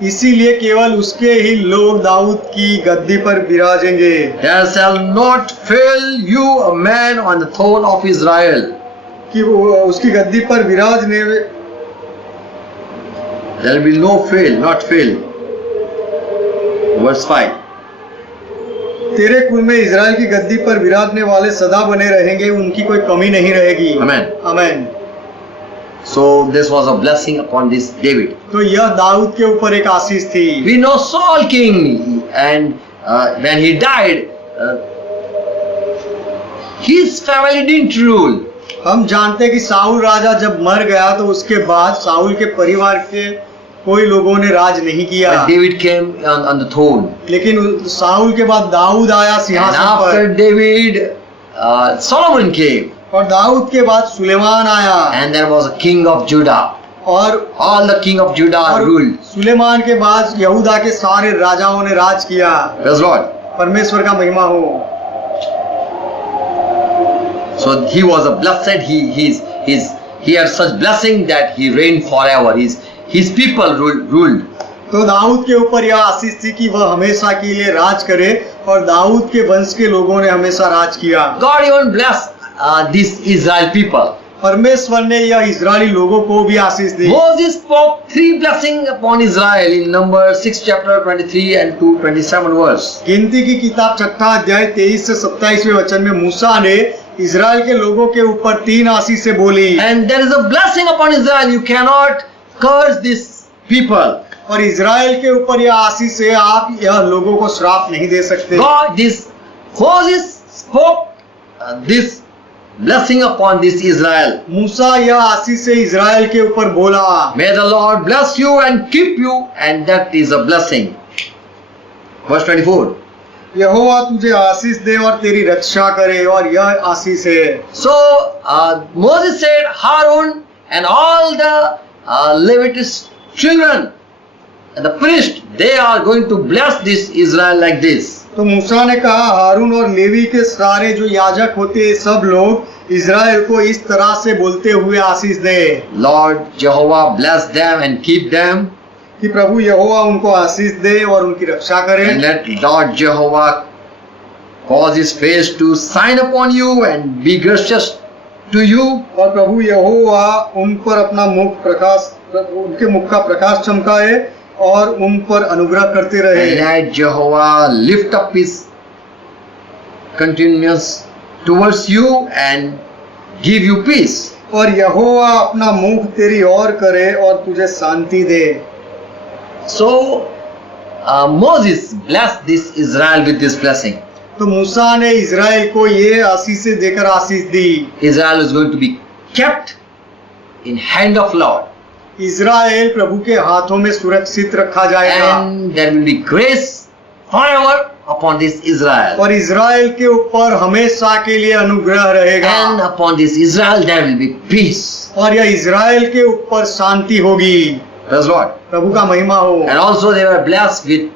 इसीलिए केवल उसके ही लोग दाऊद की गद्दी पर विराजेंगे। There shall not fail you a man on the throne of Israel. कि उसकी गद्दी पर विराजने, There will be no fail, not fail. Verse 5. तेरे कुल में इज़राइल की गद्दी पर विराजने वाले सदा बने रहेंगे, उनकी कोई कमी नहीं रहेगी। Amen. आमीन। So this was a blessing upon this David. तो यह दाऊद के ऊपर एक आशीष थी। We know Saul king, and when he died, his family didn't rule. हम जानते हैं कि साउल राजा जब मर गया तो उसके बाद साउल के परिवार के कोई लोगों ने राज नहीं किया। But David came on the throne. लेकिन साउल के बाद दाऊद आया And सिंहासन after पर, David, Solomon came. और दाऊद के बाद सुलेमान आया, And there was a king of Judah. और All the king of Judah ruled. Suleman के बाद यहूदा के सारे राजाओं ने राज किया। Praise the Lord. परमेश्वर का महिमा हो। So he was a blessed. He had such blessing that he reigned forever. His people ruled. तो दाऊद के ऊपर यह आशीष थी कि वह हमेशा के लिए राज करे, और दाऊद के वंश के लोगों ने हमेशा राज किया। God even blessed these Israel people. परमेश्वर ने यह इजरायली लोगों को भी आशीष दी। Moses spoke 3 blessings upon Israel in Numbers 6 chapter 23 and 27 verse. गिनती की किताब 6 अध्याय 23 से 27वें वचन में मूसा ने इजराइल के लोगों के ऊपर 3 आशीषें बोली। And there is a blessing upon Israel. You cannot curse these people. और इजराइल के ऊपर यह आशीष है, आप यह लोगों को श्राप नहीं दे सकते। Moses spoke this blessing upon this Israel. मूसा यह आशीष से इजराइल के ऊपर बोला। May the Lord bless you and keep you, and that is a blessing. Verse 24. यहोवा तुझे आशीष दे और तेरी रक्षा करे, और यह आशीष है। So Moses said, Harun and all the Levites children and the priest, they are going to bless this Israel like this. तो मूसा ने कहा, हारून और लेवी के सारे जो याजक होते हैं सब लोग इजराइल को इस तरह से बोलते हुए आशीष दे। Lord Jehovah bless them and keep them, कि प्रभु यहोवा उनको आशीष दे और उनकी रक्षा करे। and let Lord Jehovah cause his face to shine upon you and be gracious to you. और प्रभु यहोवा उन पर अपना मुख प्रकाश, उनके मुख का प्रकाश चमकाए और उन पर अनुग्रह करते रहे। And let Jehovah lift up his countenance towards you and give you peace. और यहोवा अपना मुख तेरी ओर करे और तुझे शांति दे। So Moses blessed this Israel with this blessing. तो मूसा ने इजराइल को ये आशीषें देकर आशीष दी। Israel is going to be kept in hand of Lord. Israel प्रभु के हाथों में सुरक्षित रखा जाएगा, And there will be grace forever upon this Israel. और इजराइल के ऊपर हमेशा के लिए अनुग्रह रहेगा, And upon this Israel there will be peace. और यह इजराइल के ऊपर शांति होगी। Praise Lord. प्रभु का महिमा हो। And also they were blessed with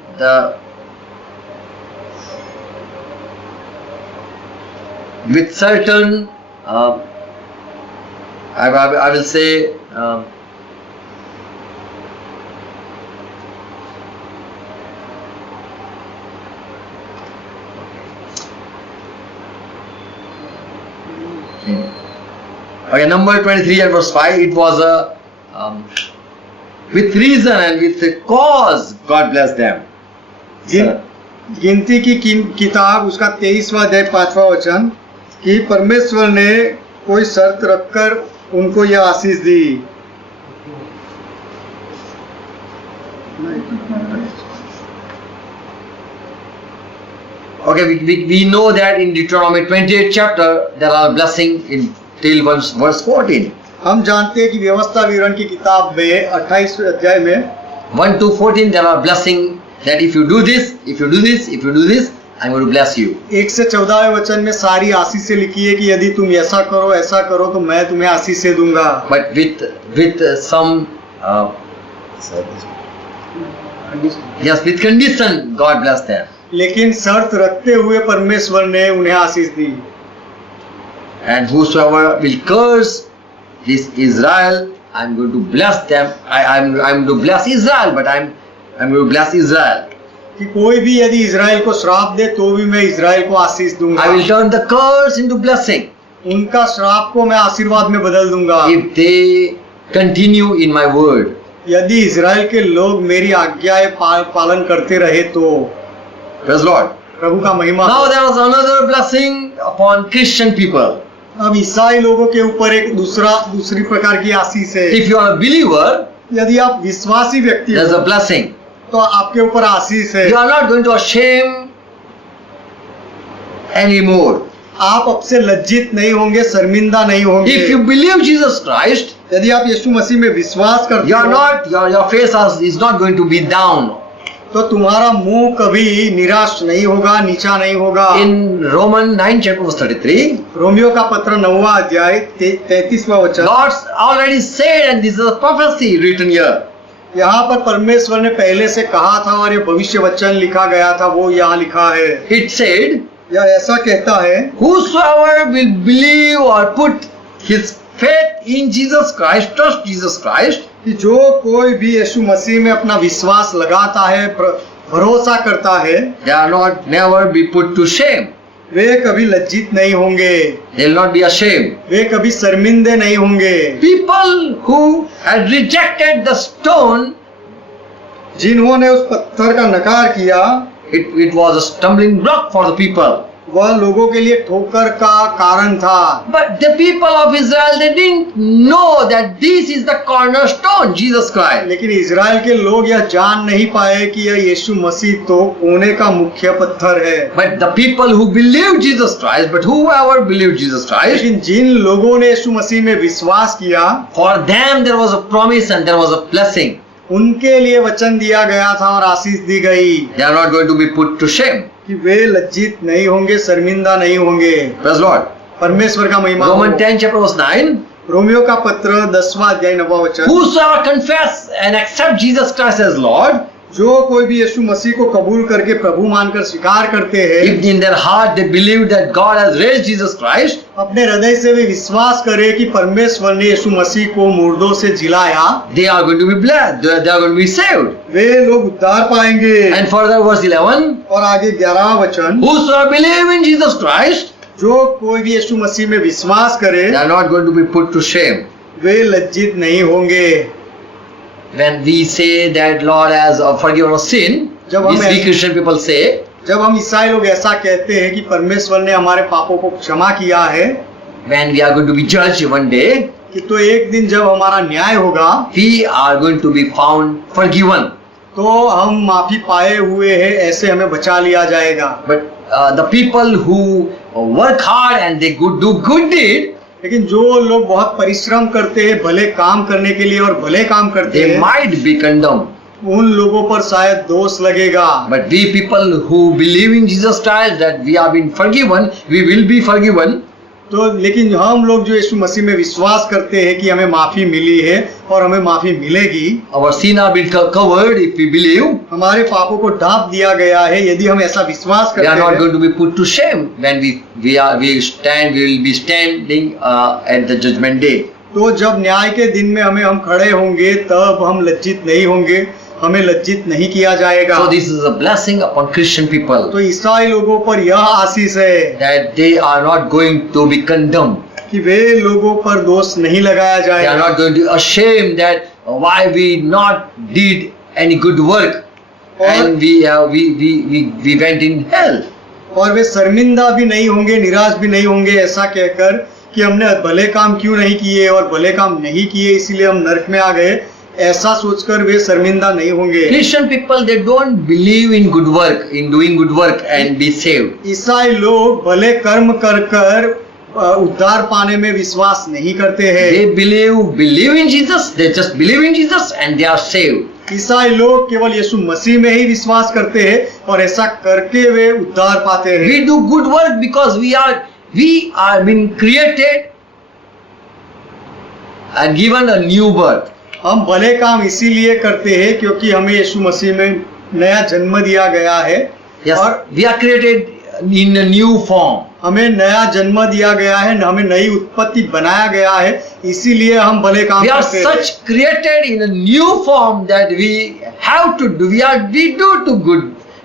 certain I will say okay, number 23 and verse 5, it was a with reason and with a cause God blessed them. गिनती की किताब उसका 23वां अध्याय 5वां वचन, कि परमेश्वर ने कोई शर्त रखकर उनको यह आशीष दी। Okay, we know that in Deuteronomy 28 chapter there are blessing in till verse 14. हम जानते हैं कि व्यवस्था विवरण की किताब में 28 अध्याय में 1 to 14 there are blessing that if you do this, if you do this, if you do this, I'm going to bless you. 1 से 14वें वचन में सारी आशीषें लिखी है कि यदि तुम ऐसा करो तो मैं तुम्हें आशीषें दूंगा। But with some yes, with condition God bless them. लेकिन शर्त रखते हुए परमेश्वर ने उन्हें आशीष दी। And whosoever will curse this Israel, I'm going to bless them. I'm going to bless Israel, but I'm going to bless Israel. कि कोई भी यदि इजराइल को श्राप दे तो भी मैं इजराइल को आशीष दूंगा। I will turn the curse into blessing. उनका श्राप को मैं आशीर्वाद में बदल दूंगा। If they continue in my word. यदि इजराइल के लोग मेरी आज्ञाएं पालन करते रहे तो। Praise Lord. प्रभु का महिमा। Now there was another blessing upon Christian people. अब ईसाई लोगों के ऊपर एक दूसरी प्रकार की आशीष है। If you are a believer, यदि आप विश्वासी व्यक्ति there's हो a blessing. तो आपके ऊपर आशीष है। You are not going to shame anymore. आप अब से लज्जित नहीं होंगे, शर्मिंदा नहीं होंगे। If you believe Jesus Christ, यदि आप यीशु मसीह में विश्वास करते you are हो not, your face is not going to be down. तो तुम्हारा मुंह कभी निराश नहीं होगा, नीचा नहीं होगा। In Romans 9 chapter verse 33, Romeo का पत्र 9वां अध्याय 33वां वचन, God's already said, and this is a prophecy written here. यहाँ पर परमेश्वर ने पहले से कहा था और ये भविष्य वचन लिखा गया था, वो यहाँ लिखा है। It said, यह ऐसा कहता है, whosoever will believe or put his faith in Jesus Christ, trust Jesus Christ, कि जो कोई भी यीशु मसीह में अपना विश्वास लगाता है, भरोसा करता है, they are not never be put to shame. वे कभी लज्जित नहीं होंगे, They will not be ashamed. वे कभी शर्मिंदे नहीं होंगे। People who had rejected the stone, जिन्होंने उस पत्थर का नकार किया, it was a stumbling block for the people. वह लोगों के लिए ठोकर का कारण था। But the people of Israel, they didn't know that this is the cornerstone, Jesus Christ. लेकिन इजराइल के लोग यह जान नहीं पाए कि यह यीशु मसीह तो कोने का मुख्य पत्थर है। But the people who believed Jesus Christ, but whoever believed Jesus Christ, लेकिन जिन लोगों ने यीशु मसीह में विश्वास किया, for them there was a promise and there was a blessing. उनके लिए वचन दिया गया था और आशीष दी गई They are not going to be put to shame. कि वे लज्जित नहीं होंगे, शर्मिंदा नहीं होंगे। Praise Lord. परमेश्वर का महिमा हो। Romans 10 chapter verse 9. रोमियो का पत्र 10वां अध्याय 9वां वचन, Whosoever confess and accept Jesus Christ as Lord, जो कोई भी यीशु मसीह को कबूल करके प्रभु मानकर स्वीकार करते हैं, if in their heart they believe that God has raised Jesus Christ, अपने हृदय से वे विश्वास करे कि परमेश्वर ने यीशु मसीह को मुर्दों से जिलाया, they are going to be blessed. They are going to be saved. वे लोग उद्धार पाएंगे। And further verse 11, और आगे 11वां वचन, whosoever believe in Jesus Christ, जो कोई भी यीशु मसीह में विश्वास करे, they are not going to be put to shame. वे लज्जित नहीं होंगे। When we say that Lord has forgiven our sin, जब हम we Christian people say, जब हम ईसाई लोग ऐसा कहते हैं कि परमेश्वर ने हमारे पापों को क्षमा किया है, when we are going to be judged one day, कि तो एक दिन जब हमारा न्याय होगा, we are going to be found forgiven. तो हम माफी पाए हुए हैं, ऐसे हमें बचा लिया जाएगा। But the people who work hard and they do good deed, लेकिन जो लोग बहुत परिश्रम करते हैं भले काम करने के लिए और भले काम करते they हैं, might be condemned. उन लोगों पर शायद दोष लगेगा। But we people who believe in Jesus Christ that we have been forgiven, we will be forgiven. तो लेकिन हम लोग जो यीशु मसीह में विश्वास करते हैं कि हमें माफी मिली है और हमें माफी मिलेगी, Our sin have been covered if we believe. हमारे पापों को ढांप दिया गया है, यदि हम ऐसा विश्वास We are करते not हैं, going to be put to shame when we will be standing at the judgment day. तो जब न्याय के दिन में हम खड़े होंगे तब हम लज्जित नहीं होंगे, हमें लज्जित नहीं किया जाएगा। So this is a blessing upon Christian people तो ईसाई लोगों पर यह आशीष है that they are not going to be condemned. कि वे लोगों पर दोष नहीं लगाया They are जाएगा not going to be ashamed that why we not did any good work and we went in hell. और वे शर्मिंदा भी नहीं होंगे, निराश भी नहीं होंगे ऐसा कहकर कि हमने भले काम क्यों नहीं किए और भले काम नहीं किए इसीलिए हम नरक में आ गए, ऐसा सोचकर वे शर्मिंदा नहीं होंगे। Christian people, they don't believe in good work, in doing good work and be saved. ईसाई लोग भले कर्म कर कर उद्धार पाने में विश्वास नहीं करते हैं। They believe in Jesus, they just believe in Jesus and they are saved. ईसाई लोग केवल यीशु मसीह में ही विश्वास करते हैं और ऐसा करके वे उद्धार पाते हैं। We do good work because we are been created and given a new birth. हम भले काम इसीलिए करते हैं क्योंकि हमें यीशु मसीह में नया जन्म दिया गया है। Yes, और we are created in a new form. हमें नया जन्म दिया गया है, हमें नई उत्पत्ति बनाया गया है, इसीलिए हम भले काम We are करते हैं। such created in a new form that we have to do.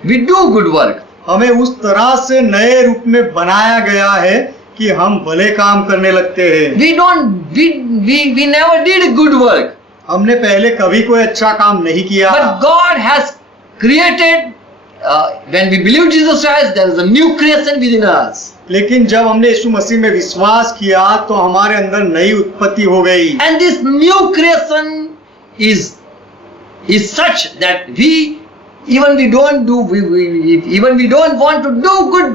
We do good work. हमें उस तरह से नए रूप में बनाया गया है कि हम भले काम करने लगते हैं। We never did good work. हमने पहले कभी कोई अच्छा काम नहीं किया। But God has created, when we believe Jesus Christ, there is a new creation within us. लेकिन जब हमने यीशु मसीह में विश्वास किया तो हमारे अंदर नई उत्पत्ति हो गई। And this new creation is such that we don't want to do good,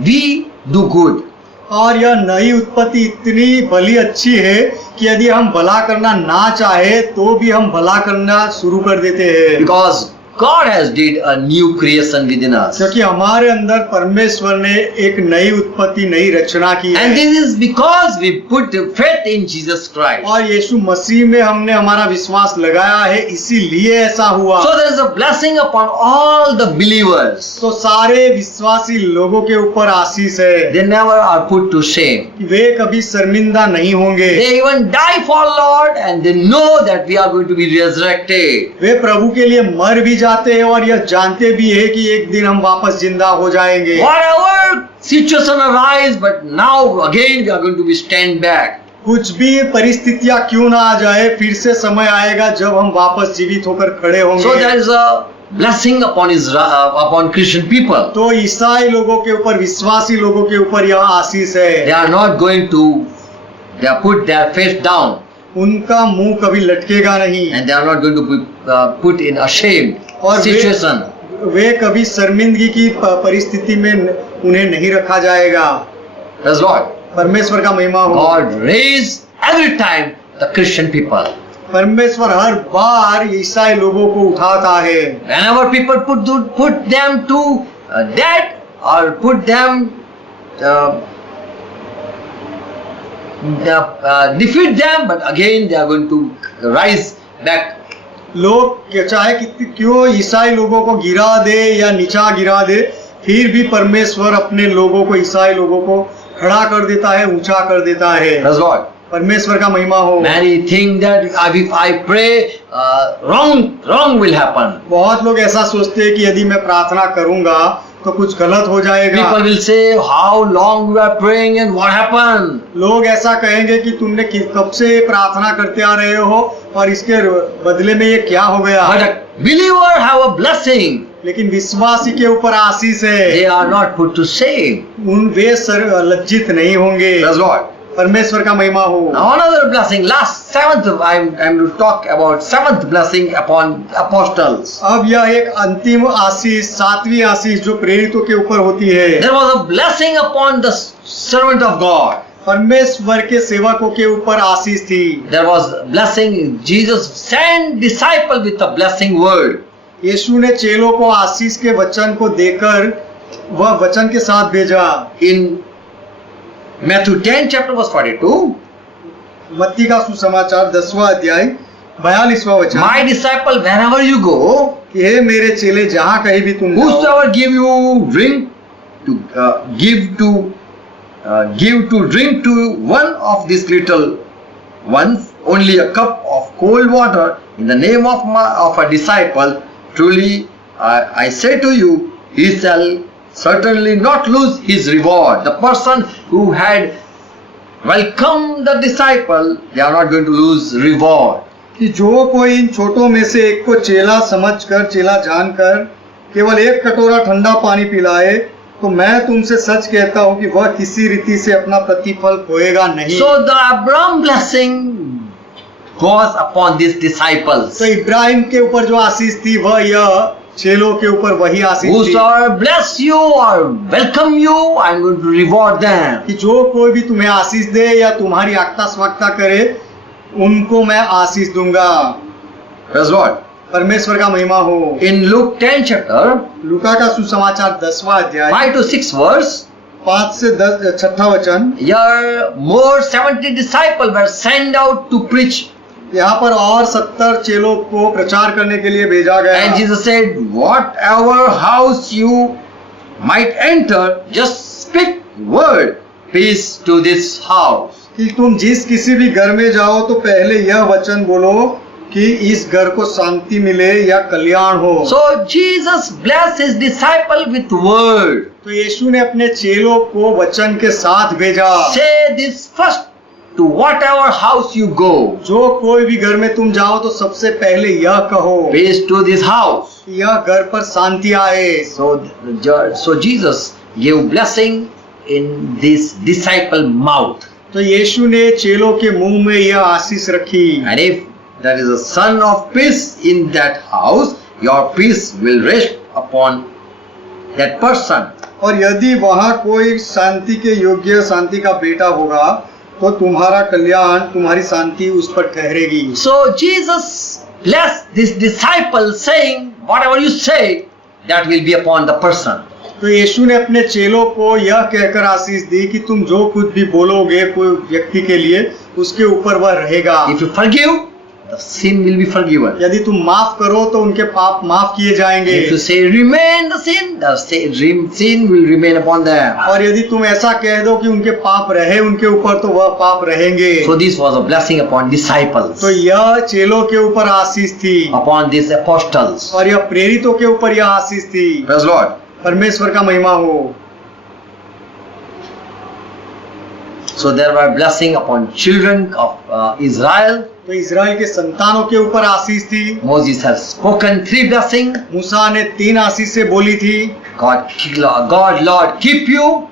we do good. और यह नई उत्पत्ति इतनी भली अच्छी है कि यदि हम भला करना ना चाहे तो भी हम भला करना शुरू कर देते हैं। Because God has did a new creation within us. क्योंकि हमारे अंदर परमेश्वर ने एक नई उत्पत्ति, नई रचना की है। And this is because we put faith in Jesus Christ. और यीशु मसीह में हमने हमारा विश्वास लगाया है, इसीलिए ऐसा हुआ। So there is a blessing upon all the believers. तो सारे विश्वासी लोगों के ऊपर आशीष है। They never are put to shame. वे कभी शर्मिंदा नहीं होंगे। They even die for Lord and they know that we are going to be resurrected. वे प्रभु के लिए मर भी जाते हैं और यह जानते भी है कि एक दिन हम वापस जिंदा हो जाएंगे। Whatever situation arise, but now again we are going to be stand back. कुछ भी परिस्थितियां क्यों ना आ जाए, फिर से समय आएगा जब हम वापस जीवित होकर खड़े होंगे। So there is a blessing upon Christian people. तो ईसाई लोगों के ऊपर, विश्वासी लोगों के ऊपर यह आशीष है। They are not going to, they are put their face down. उनका मुंह कभी लटकेगा नहीं। And they are not going to be put in a shame situation. वे कभी शर्मिंदगी की परिस्थिति में उन्हें नहीं रखा जाएगा। Praise Lord. परमेश्वर का महिमा हो। God raise every time the Christian people. परमेश्वर हर बार ईसाई लोगों को उठाता है। Whenever people put them to death or put them defeat them, but again they are going to rise back. लोग चाहे क्यों ईसाई लोगों को गिरा दे या नीचा गिरा दे, फिर भी परमेश्वर अपने लोगों को, ईसाई लोगों को खड़ा कर देता है, ऊंचा कर देता है। Praise Lord. परमेश्वर का महिमा हो। Many think that if I pray, wrong will happen. बहुत लोग ऐसा सोचते हैं कि यदि मैं प्रार्थना करूंगा तो कुछ गलत हो जाएगा। People will say, how long you are praying and what happened? लोग ऐसा कहेंगे कि तुमने कब से प्रार्थना करते आ रहे हो और इसके बदले में ये क्या हो गया। But a believer have a blessing. लेकिन विश्वासी के ऊपर आशीष है। They are not put to shame. वे लज्जित नहीं होंगे। Praise Lord. परमेश्वर का महिमा हो। Now another blessing, last seventh, I'm to talk about seventh blessing upon apostles. अब यह एक अंतिम आशीष, सातवीं आशीष जो प्रेरितों के ऊपर होती है। There was a blessing upon the servant of God. परमेश्वर के सेवकों के ऊपर आशीष थी। There was blessing. Jesus sent disciple with a blessing word. यीशु ने चेलों को आशीष के वचन को देकर वह वचन के साथ भेजा। In Matthew 10 chapter verse 42. मत्ती का सुसमाचार 10वां अध्याय 42वां वचन। My disciple, wherever you go, हे मेरे चेले जहाँ कहीं भी तुम जाओ, whosoever give you drink to give to drink to one of these little ones only a cup of cold water in the name of a disciple, truly I say to you, he shall certainly not lose his reward. The person who had welcomed the disciple, they are not going to lose reward. कि जो कोई इन छोटों में से एक को चेला समझकर, चेला जानकर केवल एक कटोरा ठंडा पानी पिलाए, तो मैं तुमसे सच कहता हूँ कि वह किसी रीति से अपना प्रतिफल खोएगा नहीं। So the Abraham blessing was upon these disciples. तो इब्राहिम के ऊपर जो आशीष थी वह यह चेलों के ऊपर वही आशीष थी। Whosoever bless you or welcome you, I am going to reward them. कि जो कोई भी तुम्हें आशीष दे या तुम्हारी आज्ञा स्वागता करे, उनको मैं आशीष दूंगा। Praise Lord. परमेश्वर का महिमा हो। In Luke 10 chapter, लूका का सुसमाचार 10वां अध्याय 5 to 6 verse, 5 से 10 6 वचन। here more 70 disciples were sent out to preach. यहाँ पर और 70 चेलों को प्रचार करने के लिए भेजा गया। And Jesus said, whatever house you might enter, just speak word peace to this house. कि तुम जिस किसी भी घर में जाओ तो पहले यह वचन बोलो कि इस घर को शांति मिले या कल्याण हो। So Jesus blessed his disciple with word. तो यीशु ने अपने चेलों को वचन के साथ भेजा। Say this first to whatever house you go. जो कोई भी घर में तुम जाओ तो सबसे पहले यह कहो, Peace to this house. यह घर पर शांति आए। So Jesus gave blessing in this disciple mouth. तो यीशु ने चेलों के मुंह में यह आशीष रखी, And if there is a son of peace in that house, your peace will rest upon that person. और यदि वहाँ कोई शांति के योग्य शांति का बेटा होगा तो तुम्हारा कल्याण, तुम्हारी शांति उस पर ठहरेगी। So Jesus blessed this disciple, saying, whatever you say, that will be upon the person. तो यीशु ने अपने चेलों को यह कहकर आशीष दी कि तुम जो कुछ भी बोलोगे कोई व्यक्ति के लिए, उसके ऊपर वह रहेगा। If you forgive, the sin will be forgiven. यदि तुम माफ करो तो उनके पाप माफ किए जाएंगे। If you say remain the sin will remain upon them. और यदि तुम ऐसा कह दो कि उनके पाप रहे उनके ऊपर, तो वह पाप रहेंगे। So this was a blessing upon disciples, तो यह चेलों के ऊपर आशीष थी upon these apostles. और यह प्रेरितों के ऊपर यह आशीष थी। Praise Lord. परमेश्वर का महिमा हो। So there were blessing upon children of Israel. तो इजराइल के संतानों के ऊपर आशीष थी। Moses has spoken 3 blessings. मूसा ने 3 आशीषें बोली थी God, Lord, keep you.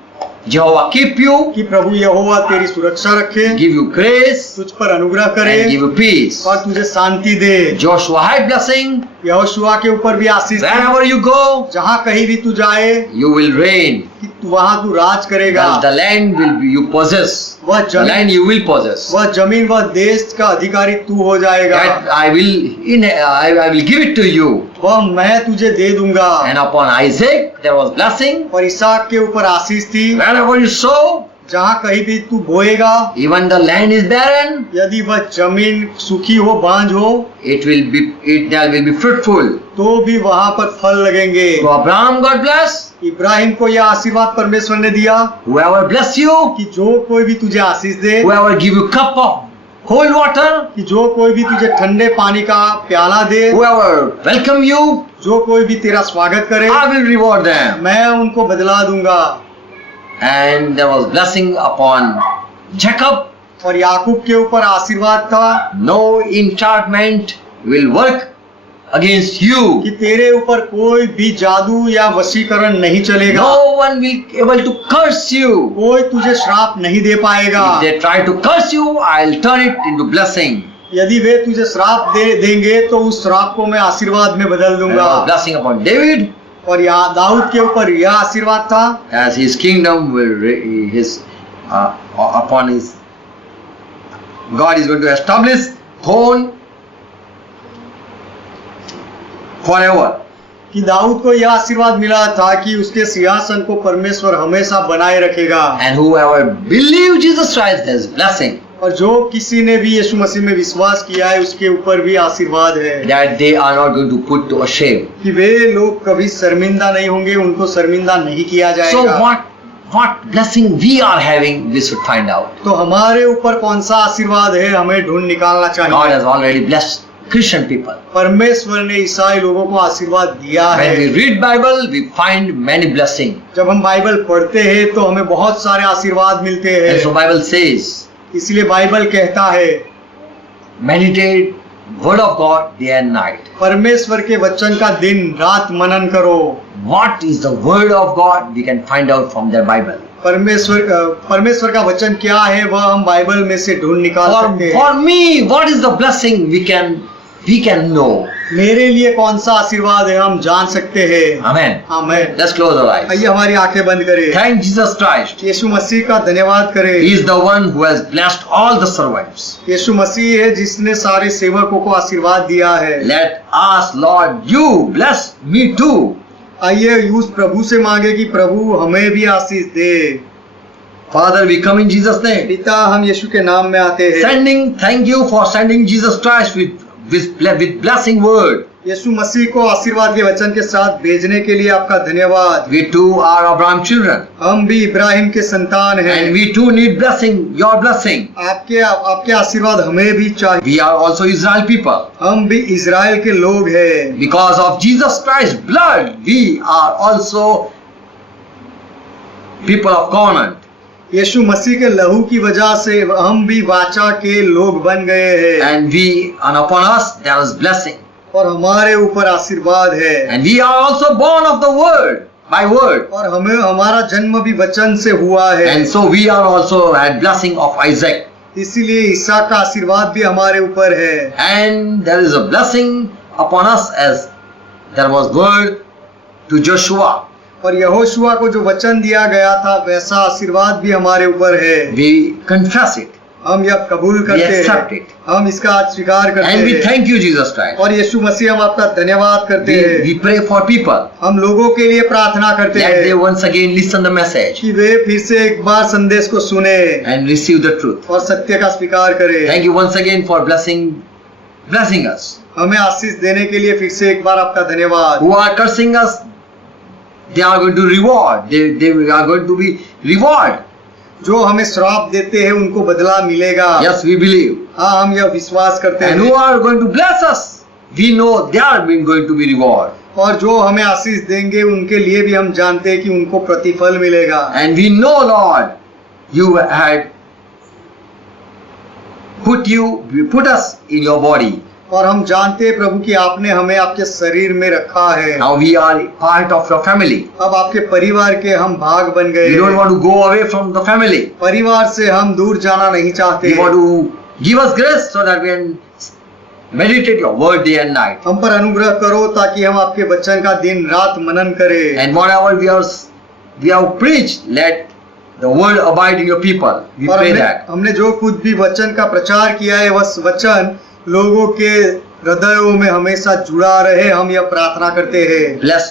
Jehovah keep you. कि प्रभु यहोवा तेरी सुरक्षा रखे, Give you grace तुझ पर अनुग्रह करे and give you peace. और तुझे शांति दे। Joshua had blessing. यहोशुआ के ऊपर भी आशीष थी, Wherever you go, जहाँ कहीं भी तू जाए you will reign. कि वहाँ तू राज करेगा। The land will be you possess. वह The land you will possess. वह जमीन वह देश का अधिकारी तू हो जाएगा। That I will give it to you. वह मैं तुझे दे दूंगा। And upon Isaac there was blessing. और इसहाक के ऊपर आशीष थी, Wherever you sow, जहाँ कहीं भी तू बोएगा, even the land is barren, यदि वह जमीन सूखी हो, बांझ हो, there will be fruitful. तो भी वहाँ पर फल लगेंगे। So Abraham got blessed. Ibrahim को यह आशीर्वाद परमेश्वर ने दिया Whoever bless you, कि जो कोई भी तुझे आशीष दे, whoever give you cup of cold water, कि जो कोई भी तुझे ठंडे पानी का प्याला दे, whoever welcome you, जो कोई भी तेरा स्वागत करे, I will reward them. मैं उनको बदला दूंगा। And there was blessing upon Jacob. और याकूब के ऊपर आशीर्वाद था No enchantment will work against you. कि तेरे ऊपर कोई भी जादू या वशीकरण नहीं चलेगा। No one will able to curse you. कोई तुझे श्राप नहीं दे पाएगा। If they try to curse you, I'll turn it into blessing. यदि वे तुझे श्राप देंगे तो उस श्राप को मैं आशीर्वाद में बदल There दूंगा। was blessing upon David, और यहाँ दाऊद के ऊपर यह आशीर्वाद था as his kingdom will upon his God is going to establish throne forever. कि दाऊद को यह आशीर्वाद मिला था कि उसके सिंहासन को परमेश्वर हमेशा बनाए रखेगा। And whoever believes Jesus Christ, there's blessing. और जो किसी ने भी यीशु मसीह में विश्वास किया है उसके ऊपर भी आशीर्वाद है That they are not going to put to shame. कि वे लोग कभी शर्मिंदा नहीं होंगे, उनको शर्मिंदा नहीं किया So जाएगा। what blessing we are having, we should find out. तो हमारे ऊपर कौन सा आशीर्वाद है, हमें ढूंढ निकालना God चाहिए। has already blessed Christian people. परमेश्वर ने ईसाई लोगों को आशीर्वाद दिया When है। we read Bible, we find many blessings. जब हम बाइबल पढ़ते हैं तो हमें बहुत सारे आशीर्वाद मिलते And so हैं। Bible says, इसलिए बाइबल कहता है meditate word of God day and night. परमेश्वर के वचन का दिन रात मनन करो। What is the word of God? We can find out from the Bible. परमेश्वर का वचन क्या है वह हम बाइबल में से ढूंढ निकाल सकते हैं। For me, what is the blessing we can know? मेरे लिए कौन सा आशीर्वाद है हम जान सकते हैं। Amen. आमीन। Let's close our eyes. आइए हमारी आंखें बंद करें। Thank Jesus Christ. यीशु मसीह का धन्यवाद करें। He is the one who has blessed all the servants. यीशु मसीह है जिसने सारे सेवकों को आशीर्वाद दिया है। Let us, Lord, you bless me too. आइए उस प्रभु से मांगे कि प्रभु हमें भी आशीष दे। Father, we come in Jesus' name. पिता हम यीशु के नाम में आते हैं। Thank you for sending Jesus Christ with blessing word. यीशु मसीह को आशीर्वाद के वचन के साथ भेजने के लिए आपका धन्यवाद। We too are Abraham children. हम भी इब्राहिम के संतान हैं। And we too need blessing, your blessing. आपके आशीर्वाद हमें भी चाहिए। We are also Israel people. हम भी इजराइल के लोग हैं। Because of Jesus Christ's blood, we are also people of covenant. यीशु मसीह के लहू की वजह से हम भी वाचा के लोग बन गए हैं। And upon us there is blessing. और हमारे ऊपर आशीर्वाद है। And we are also born of the word. by word. और हमें हमारा जन्म भी वचन से हुआ है, And so we are also had blessing of Isaac. इसीलिए ईसा का आशीर्वाद भी हमारे ऊपर है। And there is a blessing upon us as there was word to Joshua. और यहोशुआ को जो वचन दिया गया था वैसा आशीर्वाद भी हमारे ऊपर है। We confess it. हम यह कबूल करते accept हैं, it. हम इसका आज स्वीकार करते And we हैं। thank you, Jesus Christ. और यीशु मसीह हम आपका धन्यवाद करते We हैं। pray for people हम लोगों के लिए प्रार्थना करते that they हैं once again listen the message कि वे फिर से एक बार संदेश को सुने and receive the truth. और सत्य का स्वीकार करें। Thank you once again for blessing us. हमें आशीष देने के लिए फिर से एक बार आपका धन्यवाद। Who are cursing us, they are going to reward. They are going to be reward. जो हमें श्राप देते हैं उनको बदला मिलेगा। Yes, we believe. हाँ, हम यह विश्वास करते And हैं। who are going to bless us, we know they are going to be reward. और जो हमें आशीष देंगे उनके लिए भी हम जानते हैं कि उनको प्रतिफल मिलेगा। And we know, Lord, you had put us in your body. और हम जानते हैं प्रभु कि आपने हमें आपके शरीर में रखा है। Now we are part of your family. अब आपके परिवार के हम भाग बन गए। We don't want to go away from the family. परिवार से हम दूर जाना नहीं चाहते। We want to give us grace so that we can meditate your word day and night. हम पर अनुग्रह करो ताकि हम आपके वचन का दिन रात मनन करें। And whatever we have preached, let the word abide in your people. We और pray that. हमने जो कुछ भी वचन का प्रचार किया है वह वचन लोगों के हृदयों में हमेशा जुड़ा रहे, हम यह प्रार्थना करते हैं। Bless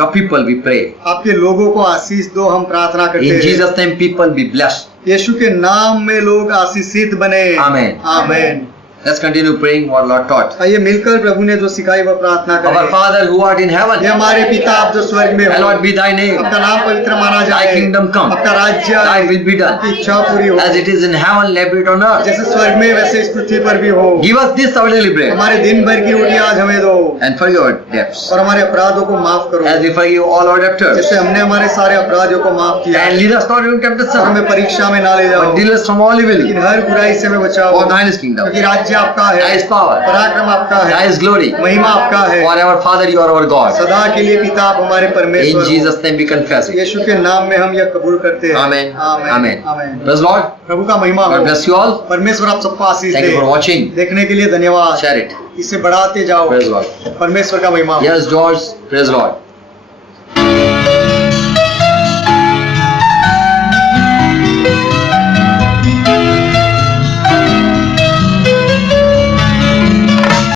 your people, we pray. आपके लोगों को आशीष दो, हम प्रार्थना करते In हैं। Jesus' name, people be blessed. यीशु के नाम में लोग आशीषित बने। Amen. Amen. Let's continue praying what Lord taught. आइए मिलकर प्रभु ने जो सिखाई वह प्रार्थना Our करें। Father who art in heaven, ये हमारे पिता आप जो स्वर्ग में हो, hallowed be thy name. आपका नाम पवित्र माना Thy जाए, kingdom come. आपका राज्य Thy आए, will be done. आपकी इच्छा पूरी हो, As it is in heaven, let it on earth. जैसे स्वर्ग में वैसे इस पृथ्वी पर भी हो। Give us this our daily bread. हमारे दिन भर की रोटी आज हमें दो And forgive our debts, और हमारे अपराधों को माफ करो as we forgive all our debtors. जैसे हमने हमारे सारे अपराधियों को माफ किया। And lead us not into और temptation, हमें परीक्षा में ना ले जाओ, but deliver us from all evil. लेकिन हर बुराई से हमें बचाओ। For thine is kingdom, क्योंकि राज्य आपका है, thy is power, पराक्रम आपका है, thy is glory. महिमा आपका है। Forever, Father, you are our God. सदा के लिए पिता आप हमारे In परमेश्वर हो। Jesus' name we confess it. यीशु के नाम में हम यह कबूल करते हैं। Amen. आमेन। Amen. आमेन। Praise Lord. प्रभु का महिमा God हो। bless you all. परमेश्वर आप सबको आशीष Thank you for they. watching. देखने के लिए धन्यवाद। Share it. इसे बढ़ाते जाओ। Praise Lord. परमेश्वर का महिमा हो। Yes, George. Praise Lord.